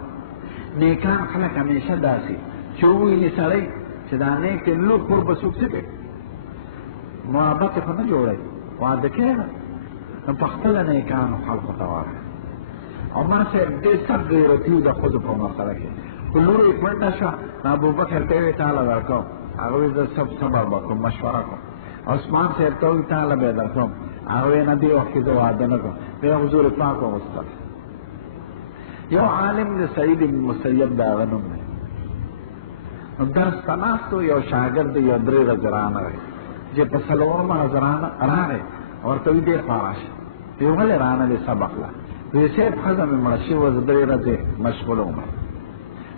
نیکان خلک همیشه داسې چې وویني سړی چې دا نیک دی لور کور به څوک څه کوي محبت یې خو نه جوړوي واده کېږه نو په خپله نیکانو خلکو ته وایه او ما صاحب ډېر سخت غیرتي د ښځو په مسله کې خو لور یې کونډه شوه نو ابوبکر ته یې ویې تاله درکوم هغه وایي زه صبر به کوم مشوره کوم عثمان صاحب ته وایي تاله به یې درکوم هغه وایي نه دې وخت کې زه واده نه کوم بیا حضور پاک وغوښتل یو عالم د سعید بن مسیب د هغه نوم دی نو درس ته ناست و یو شاګرد یو 3 ورځې رانغی چې په څلورمه ورځ راغی ورته وي دې خوا راشه وی ولې رانغلې سبق له وی صاحب ښځه مې مړه شوې وه زه 3 ورځې مشغوله وم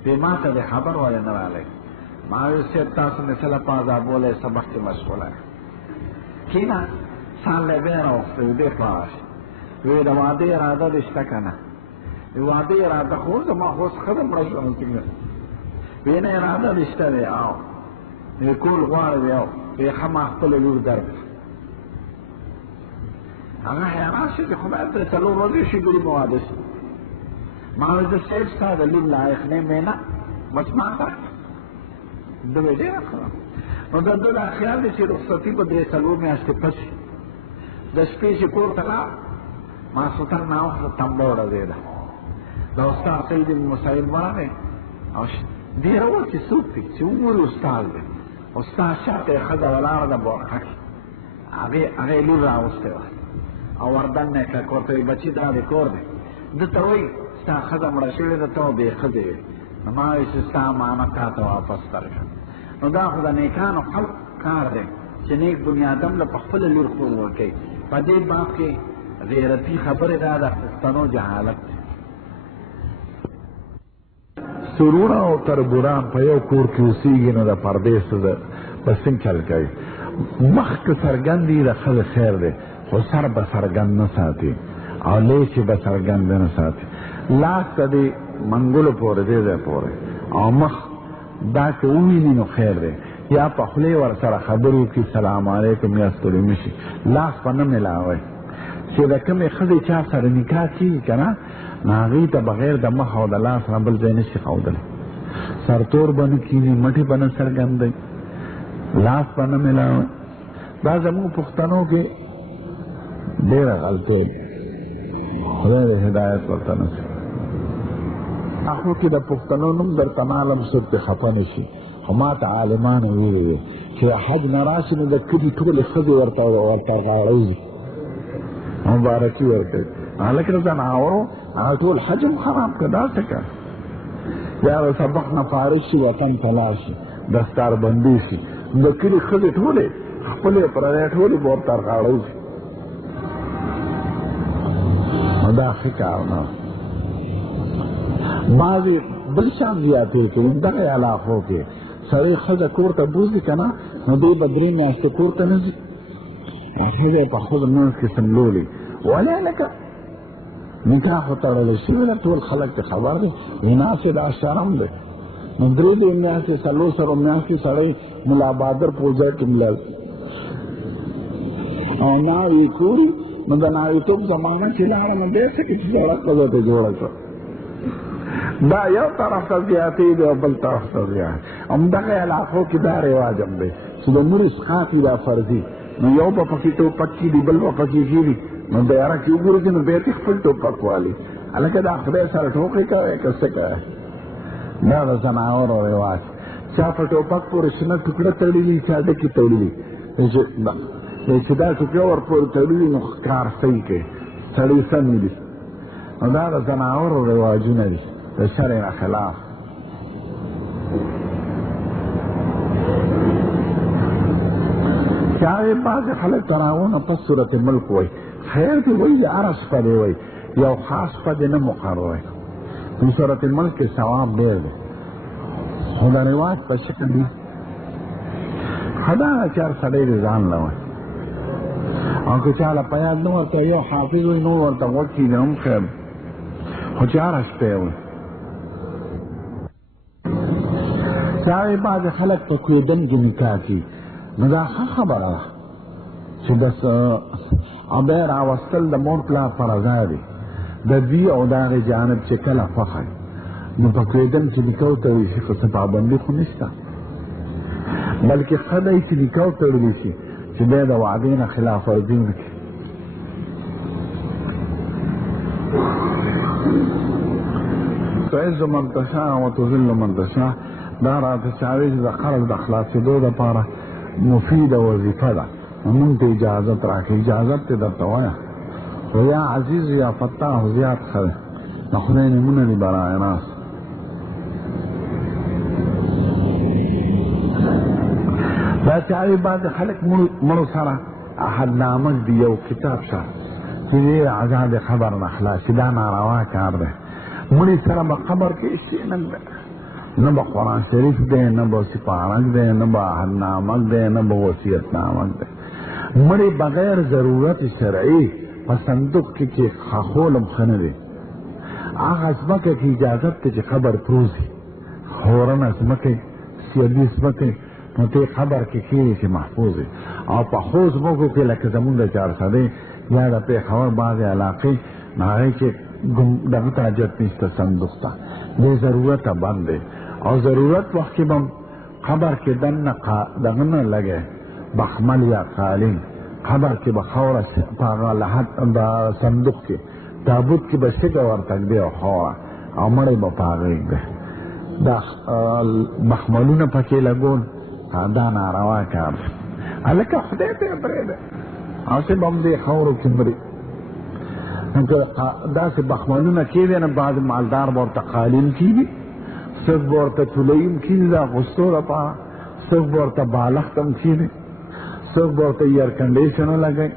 وی ما ته دې خبر ولې نه راغلی ما وی صاحب تاسو مې څه لپاره عذابولی سبق کې مشغوله یم کېنه ځان له بیا راوښته وی دې خوا راشه وی د واده اراده دې شته که نه وی واده اراده خو زما خو اوس ښځه مړه شوه څنګه وی نه اراده دې شته دی او وی کول غواړې دی او وی ښه ما خپله لور درک هغه حیران شو چې خدای پرې 4 ورځې شي ګوري به واده شي ما وی زه صاحب ستا د لور لایق نه یم نه بس ما درک ده وی ډېره ښه نو د ده دا خیال دی چې رخصتي به 3-4 میاشتې پس شي د شپې چې کور ته لاړ ماسخوتن ناوخته تمبه وړځېده د استاد سید بن مسیب ورغی او ډېره وه چې څوک دی چې وګوري استاد دی استاد شاته یې ښځه ولاړه ده بورخه کې هغې لور راوستی وه او وردن یې کړه کور ته وایي بچي دا دې کور دی ده ته وایي ستا ښځه مړه شوې ده ته بې ښځې وې نو ما وایي چې ستا امانت تا ته واپس درکړم نو دا خو د نیکانو خلق کار دی چې نیک بنیادم له په خپله لور خور ورکوي په دې باب کې غیرتي خبرې دا د پښتنو جهالت دی سرونه او تربوران په یو کور کې اوسېږي نو د پردې څه به څنګه چل کوي مخ که څرګند وي د ښځې خیر دی خو سر به څرګند نه ساتي او لیچې به څرګند نه ساتي لاس ته دې منګلو پورې دې ځای پورې او مخ دا که وویني نو خیر دی یا په خولې ورسره خبرې وکړي سلام علیکم یا ستړي مه شي لاس به نه میلاوئ چې د کومې ښځې چا سره نکاح کېږي که نه نو هغې ته بغیر د مخ او د لاس نه بل ځای نه شي ښودلی سرتور به نه کېږي مټې به نه څرګندوي لاس به نه میلاوئ دا زموږ پښتنو کې ډېره غلطۍ خدای دې هدایت ورته نصیب اخو کې د پښتنو نوم درته معلوم څوک دې خفه نه شي خو ما ته عالمانو ویلي دي چې حج نه راشي نو د کلي ټولې ښځې ورته غاړوځي مبارکي ورکوي هلکه د زناورو هغه ټول حج هم خراب کړه دا څه کار یا د سبق نه فارغ شي وطن ته لاړ شي دستاربندي شي د کلي ښځې ټولې خپلې پردۍ ټولې به ورته غاړوځي نو دا ښه کار نه بعضې بل شان زیاتې کوي دغه علاقو کې سړی ښځه کور ته بوځي که نه نو دوی به 3 میاشتې کور ته نه ځي ښځه یې په خپل منځ کې سملولي ولې لکه نکاح خو تړلی شوي ده ټول خلک ته خبر دی ناسې دا شرم دی نو 3 میاشتې 4 میاشتې سړی ملا بادر پوجا کې ملل او ناوې کوري نو د ناوېتوب زمانه چې لاړه نو دی څه کې چې زړه ښځه ته جوړه کړه دا یو طرف ته زیاتې دی او بل طرف ته زیات همدغه علاقو کې دا رواج هم دی چې د مور اسقاط وي دا فرضي نو یو به پکې ټوپک کېږي بل به پکې کېږي نو د یاره کې وګورو چې نو بیا دې خپل ټوپک والي هلکه دا خدای سره ټوکې کوې که څه کوې دا د زناورو رواج چا په ټوپک پورې شنه ټوکړه تړلي چا ډکې تړلي چې دا ټوکړه ورپورې تړلي نو کار صحیح کوي سړی سم دي نو دا د زناورو رواجونه دي د شرع نه خلاف چاوې بعضې خلک تراونه پس صورت ملک وایي خیر دې وایي د هره شپه دې وایي یو خاص شپه دې نه مقرروي په صورت ملک کې ثواب ډېر دی خو د رواج په شکل دي ښه دا چې هر سړی دې ځان له وایي او که چا له په یاد نه ورته یو حافظ وایي نور ورته غوږ کېږي هم خیر خو چې هره شپه یې وایي چاوې بعضې خلک په کویدن کې نکاح کوي نو دا ښه خبره ده چې بس بیا راوستل د مور پلار په رضا دی د دوی او د هغې جانب چې کله خوښه نو په کویدن کې نکاح وتړلی شي خو څه پابندي خو نشته بلکې ښه دی چې نکاح وتړلی شي چې بیا د وعدې نه خلاف ورزي ونه کړي تعز من تشاء وتذل من تشاء دا راته چاوې چې د خلک د خلاصېدو دپاره مفیده وظیفه ده مونږ ته اجازت راکړي اجازت ته درته وایه خو یا عزیز یا فتاح زیات ښه دی د خدای نومونه دي برای راست دا چاوی بعد خلق مرو سره احدنامک دی یو کتاب شا چې دی عذاب خبر نخلاص دا ناروا کار دی مړي سره به قبر کې شي نه به قرآن شریف دی نه به سپارک دی نه به احدنامک دی نه به وصیتنامک دی مړي بغیر ضرورت شرعي په صندوق کې خاخولم خنه دی هغه ځمکه کې اجازت ته چې قبر پروزي خورنه ځمکه سیادي ځمکه نو ته قبر کې کېږي چې محفوظ وي او په خوځ موږ کې لکه زمونږ د چارسدې یا د پېښور بعضې علاقې نو هغې کې دغه ته حاجت نشته صندوق ته دې ضرورته بند دی او ضرورت وخت کې به قبر کې دننه دغه نه لګی بخمل یا قالین قبر کې به خاوره په هغه لحد د صندوق کې تابوت کې به شګه ورتږدي او خاوره او مړی به په هغه ږدي دا مخملونه پکې لګول دا ناروا کار هلکه خدای ته یې پرېږده او چې به هم دې خاورو کې مري داسې بخملونه کېدی نه بعض مالدار به ورته قالین کېدي څوک به ورته تولیم کېدي د اغوستو لپاره څوک به ورته بالښت هم کېدي څوک به ورته ایئر کنډیشن ولګوي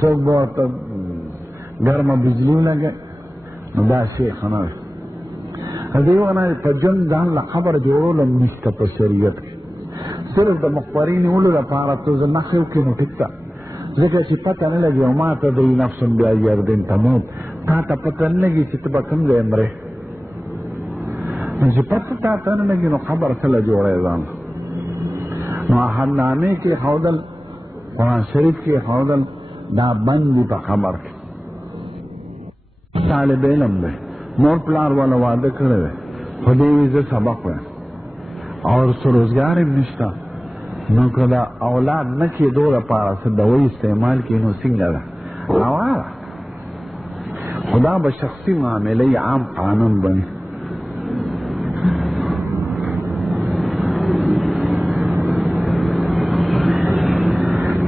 څوک به ورته ګرمه بجلي ولګوي نو دا شی ښه نه دی دې ونه په ژوند ځان له قبر جوړول هم نشته په شریعت کې صرف د مقبرې نیولو لپاره ته زه نښې وکړې نو ټیک ده ځکه چې پته نه لګي او ما ته دی نفس بیاردین تموت تا ته پته نه لګي چې ته به کوم ځای مرې نو چې پته تا ته نه لګي نو خبر کله جوړی ځان نو احدنامې کې ښودل قرآن شریف کې ښودل دا بند دي په خبر کې طالب علم دی مور پلار والا واده کړی دی خو دې وي زه سبق وایم او څه روزګار هم نشته نو که د اولاد نه کېدو لپاره څه دوی استعمال کړي نو څنګه ده هواره خو دا به شخصي معاملې عام قانون بني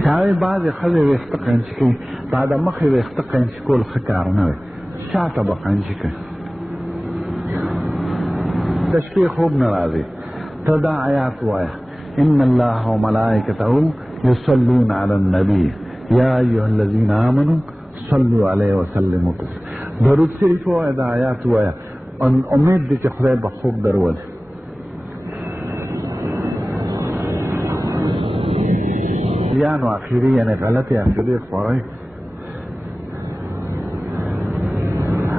چاوی بعضې ښځې ویښته قنچي کوي دا د مخې ویښته قنچي کول ښه کار نه دی شاته به قنچي کوي د شپې خوب نه راځي ته دا آیات وایه ان الله وملائکته یصلون علی النبی یا ایها الذین آمنوا صلوا علیه وسلموا تسلیما درود شریف وایه دا آیات وایه امید دی چې خدای به خوب درولي یانو اخیری یعنی غلطی اخیری خوری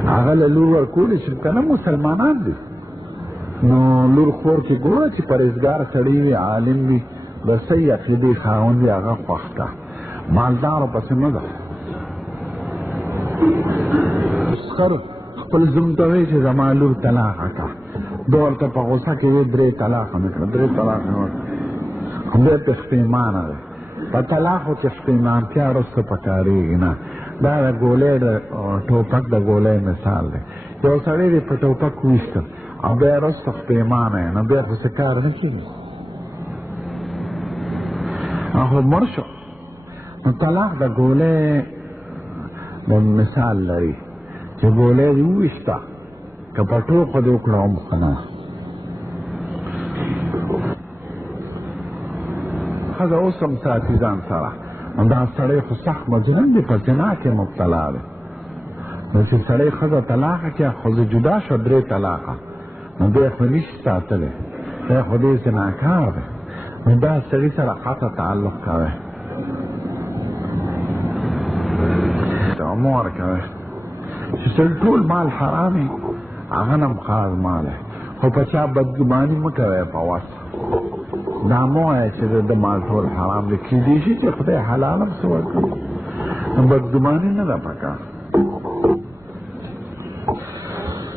هغه له لور ورکولی شي که نه مسلمانان دي نو لور خور کې ګوره چې پرهیزګار سړی وي عالم وي د صحیح عقیدې خاوند وي هغه خوښ ده مالدارو پسې مه ځه اسخر خپل زوم ته وایي چې زما لور طلاقه کړه ده ورته په غوسه کې وایي درې طلاقه مې کړه درې طلاقه مې ورکړه خو بیا پښتیمانه دی په طلاقو کې پښتیمانتیا وروسته پکارېږي نه دا د ګولۍ د ټوپک د ګولۍ مثال دی یو سړی دی په ټوپک ویسته او بیا وروسته پښتیمانه نو بیا خو څه کار نه کېږي خو مړ شو نو طلاق د ګولۍ د مثال لري چې ګولۍ دې وویسته که په ټوکو دې وکړه هم ښه نه ښځه اوس هم ساتي ځان سره دا سړی خو سخت مجرم دی په زنا کې مبتلا دی نو چې سړی ښځه طلاقه کړه ښځه جدا شوه درې طلاقه نو بیا خو نشي ساتلی بیا خو دې زناکار دی نو دا سړي سره قطع تعلق کوی مه ورکوی چې سړي ټول مال حرامي هغه نه هم خاص مال دی خو په چا بدګماني مه کوی په وس دا مه وایه چې د مال ټول حرام دی کیدای شي چې خدای حلال هم څه ورکړي نو بدګماني نه ده پکار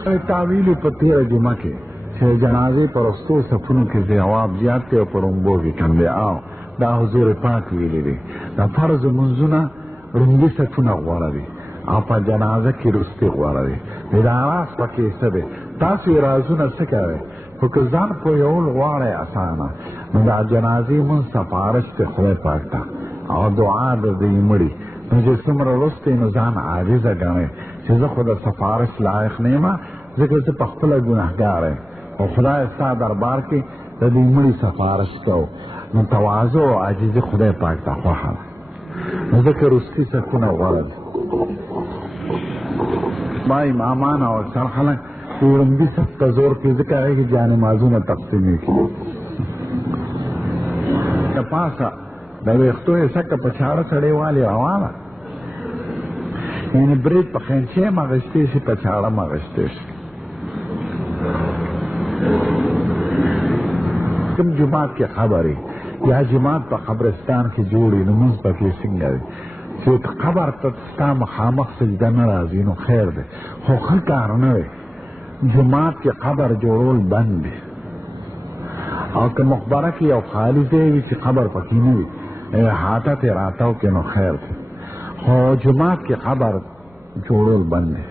تعویل په تېره جمعه کې چې جنازې په رستو صفونو کې ځواب زیات دی او په رومبو کې کم دی او دا حضور پاک ویلي دی دا فرض منځونه رومبي صفونه غوره دي او په جنازه کې رستې غوره دي دا راز پکې څه دی تاسو یې رازونه څه کوئ خو که ځان پوهول غواړئ اسانه نو دا جنازې مونځ سفارش دی خدای پاک ته او دعا د دې مړي نو چې څومره وروسته نو ځان عاجزه ګڼئ چې زه خو د سفارش لایق نه یم ځکه زه په خپله ګنهګار یم او خدای ستا دربار کې د دې مړي سفارش کوو نو تواضع او عاجزي خدای پاک ته خوښه ده. نو ځکه روسکي سکونه غوره دي. ما امامان او اکثر خلک چې لومبي صف ته زور کوي ځکه هغې کې جانمازونه تقسیمې کړي. د پاسه د ویښتو یې سکه په چاړه سړی والي روانه، یعنې برید په خینچې هم اخیستی شي، په چاړه هم اخیستی شي. کوم جومات کې خبرې یا جومات په قبرستان کې جوړي نو مونځ پکې څنګه دی چې قبر ته ستا مخامخ سجده نه راځي نو خیر دی، خو ښه کار نه دی. جومات کې قبر جوړول بند دی، او که مقبره کې یو خالي ځای وي چې قبر پکې نه وي احاطه ترې راتاو کې نو خیر دی، خو جومات کې قبر جوړول بند دی.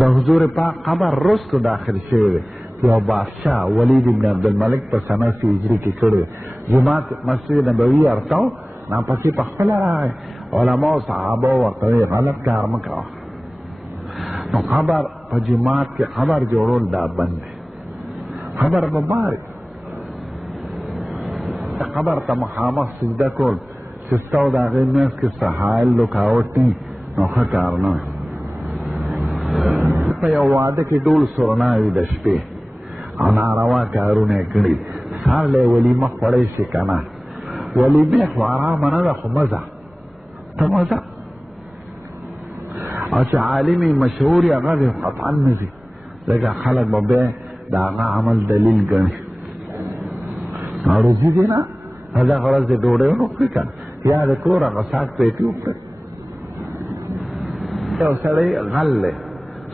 د حضور پاک قبر رستو داخل شوی دی، یو بادشاہ ولید ابن عبدالملک په سنه 80 هجري کې کړی جومات مسجد نبوي ارتاو نا پکې په خپله راغی. علماو صحابه ورته وایي غلط کار مه کوه. نو قبر په جومات کې قبر جوړول دا بند دی. قبر به باري قبر ته مخامخ سجده کول چې ستا او د هغې منځ کې څه حایل رکاوټ نه نو ښه کار نه وي. په یو واده کې ډول سورناوي د شپې او ناروا کارونه یې کړي، سهار له یې ولیمه خوړی شي که نه، ولیمې خو ارامه نه ده خو مزه ته مزه. او چې عالم مشهور یې هغه دې قطعا نه ځي، ځکه خلک به بیا د هغه عمل دلیل ګڼي. روزي دی نه دغه ورځ د ډوډۍ ونه خوري که نه، یا د کور هغه ساک پیټي وکړي. یو سړی غل دی،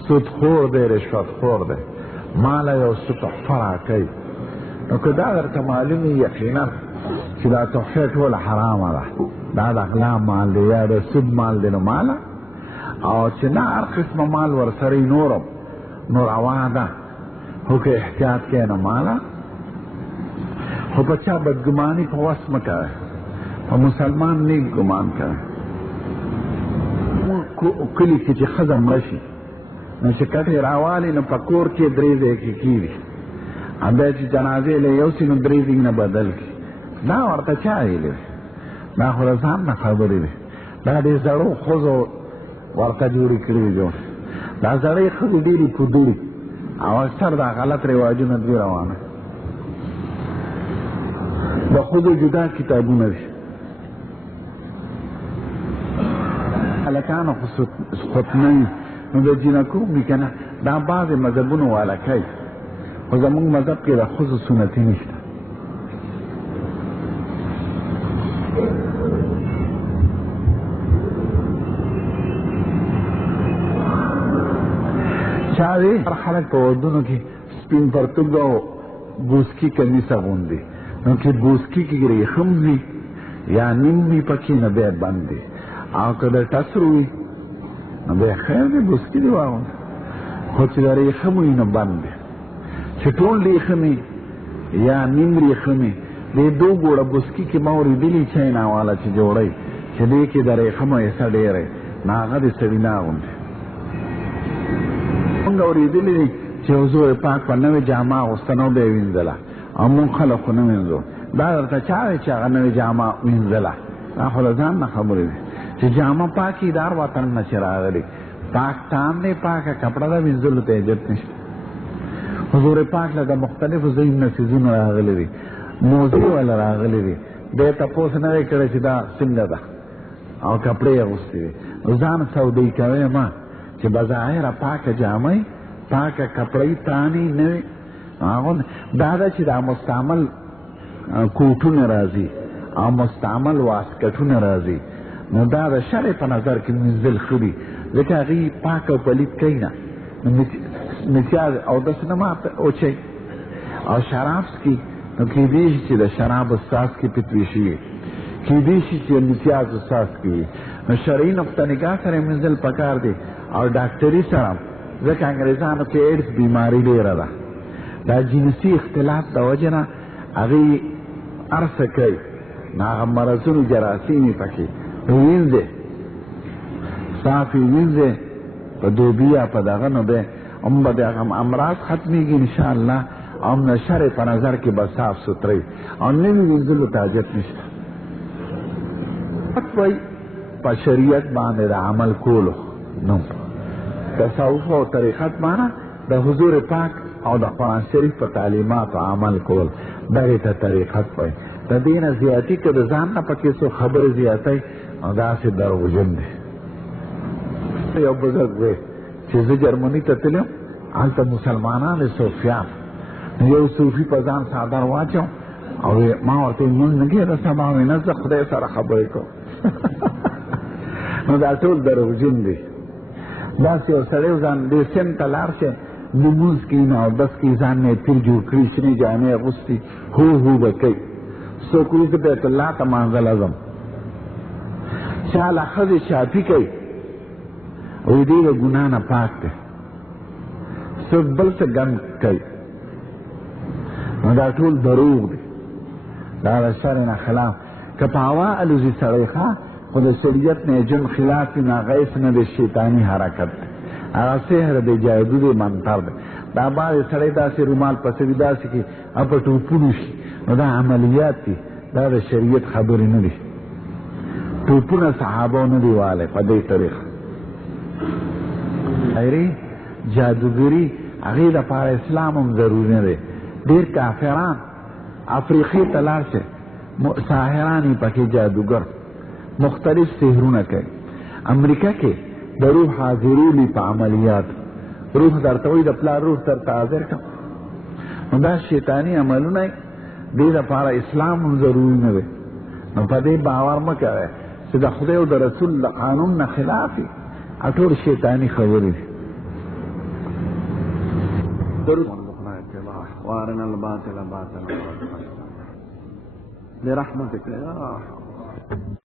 سودخور دی، رشوت خور دی، ماله یو څه تحفه راکوي، نو که دا درته معلوم وي یقینا چې دا تحفه ټوله حرامه ده، دا د غلا مال دی یا د سود مال دی نو ماله، او چې نه هر قسمه مال ورسره نورم نو روا ده، خو که احتیاط کوې نو ماله. خو په چا بدګماني په وس مه کوئ، په مسلمان نیک ګمان کوئ. کلي کې چې ښځه مړه شي نو چې کټې راوالي نو په کور کې 3 ځای کې کېږي، بیا چې جنازې له یوسي نو 3 ځای نه بدل کړي. دا ورته چا ویلي؟ دا خو د ځان نه خبرې دي، دا د زړو ښځو ورته جوړې کړي دي. دا زړې ښځې ډېرې کودړي او اکثر دا غلط رواجونه دوی روانه د ښځو جدا کتابونه دي. هلکانو خو خطنه وي نو د جینکو وي که نه، دا بعضې مذهبونو والا کوي، خو زمونږ مذهب کې د ښځو سنتي نشته. چا وی هر خلک په ودونو کې سپین پرتوګ او بوسکي کمیس اغوندي، نو چې بوسکي کې ریخم وي یا نیم وي پکې نه بیا بند دی، او که د ټسرو وي نو بیا خیر دی بوسکي دی واغوند، خو چې د ریخم وي نو بند دی. چې ټول ریخمې یا نیم ریخمې دې 2 ګوړه بوسکي کې ما اورېدلي چاینا والا چې جوړی چې دې کې د ریخمو حصه ډېری نو هغه دې سړي نه اغوندي. مونږ اورېدلي دي چې حضور پاک په نوې جامه اغوسته نو بیا یې وینځله، او مونږ خلک خو نه وینځو. دا درته چا وایي چې هغه نوې جامه وینځله؟ دا خو د ځان نه خبرې دي چې جامه پاکي د هر وطن نه چې راغلي، پاکستان دی، پاکه کپړه ده، وینځلو ته حاجت نشته. حضور پاک له د مختلفو ځایونو نه څیزونه راغلي دي، موزې والا راغلي دي، دی تپوس نه دی کړی چې دا څنګه ده او کپړې یې اغوستې دي. ځان سودی کوی ما چې بظاهره پاکه جامه پاکه کپړې تانې نه وي اغوندې. دا ده چې دا مستعمل کوټونه راځي او مستعمل واسکټونه راځي، نو دا د شرع په نظر کې منزل ښه دي، ځکه هغې پاک او پلید کوي نه، متیاز او داسې نه ماته اوچوي. او شراب څکي نو کېدای شي چې د شرابو څاڅکي پتوي شي، کېدای شي چې متیاز څاڅکي وي، نو شرعي نقطه نګاه سره یې منزل پکار دی. او ډاکټري سره ځکه انګریزانو کې ایډز بیماري ډېره ده، دا جنسي اختلاف د وجې نه هغې هر څه کوي، نو هغه مرضونو جراثیم یې پکې وینځې صاف یې وینځې په دوبي یا په دغه نو بیا هم به د هغه امراض ختمېږي انشاءالله، او نه شر په نظر کې به صاف ستري او نوی وینځلو ته حاجت نشته. وای په شریعت باندې د عمل کولو نو تصوف او طریقت معنا د حضور پاک او د قرآن شریف په تعلیمات او عمل کول دغه ته طریقت وای. د دین زیاتی که د ځان نه پکې څو خبره زیاتی او داسې دروغجن دی. یو بزرګ وی چې زه جرمني ته تلم هلته مسلمانان صوفیان یو صوفي په ځان څادر واچو او ما ورته مونږ نه کېده سبا مې نه زه خدای سره خبرې کوم. نو دا ټول دروغجن دی. داسې یو سړی ځان دې سیند ته لاړ شي لمونځ کوي نه اودس کوي ځان نه پیر جوړ کړي شنې جامې اغوستي هو به کوي. څوک وایي زه بیت الله ته مانځل ځم. چا له ښځې شافي کوي وایي دی د ګناه نه پاک دی. څوک بل څه ګند کوي. نو دا ټول دروغ دی. دا د شر نه خلاف که په هوا الوزي سړی ښه خو د شریعت نه جن خلاف وي نو هغه هېڅ نه د شیطاني حرکت دی. هغه سحر دی جادو دی منتر دی. دا بعضې سړی داسې رومال پسې وي داسې کې په ټوپونو شي نو دا عملیات دي. دا د شریعت خبرې نه دي. ټوپونه صحابو نه دی والی په دې طریقه. خیري جادوګري هغې دپاره اسلام هم ضروري نه دی. ډېر کافران افریقې ته لاړ شي ساحران یې پکې جادوګر مختلف سحرونه کوي. امریکا کې د روح حاضرولي په عملیات روح درته وایي د پلار روح درته حاضر کړم. نو دا شیطاني عملونه دې دپاره اسلام هم ضروري نه دی. نو په دې باور مه کوئ چې د خدای او د رسول د قانون نه خلاف وي. ټول شیطاني خبرې دي. وارنا الباطل باطلا برحمتك يا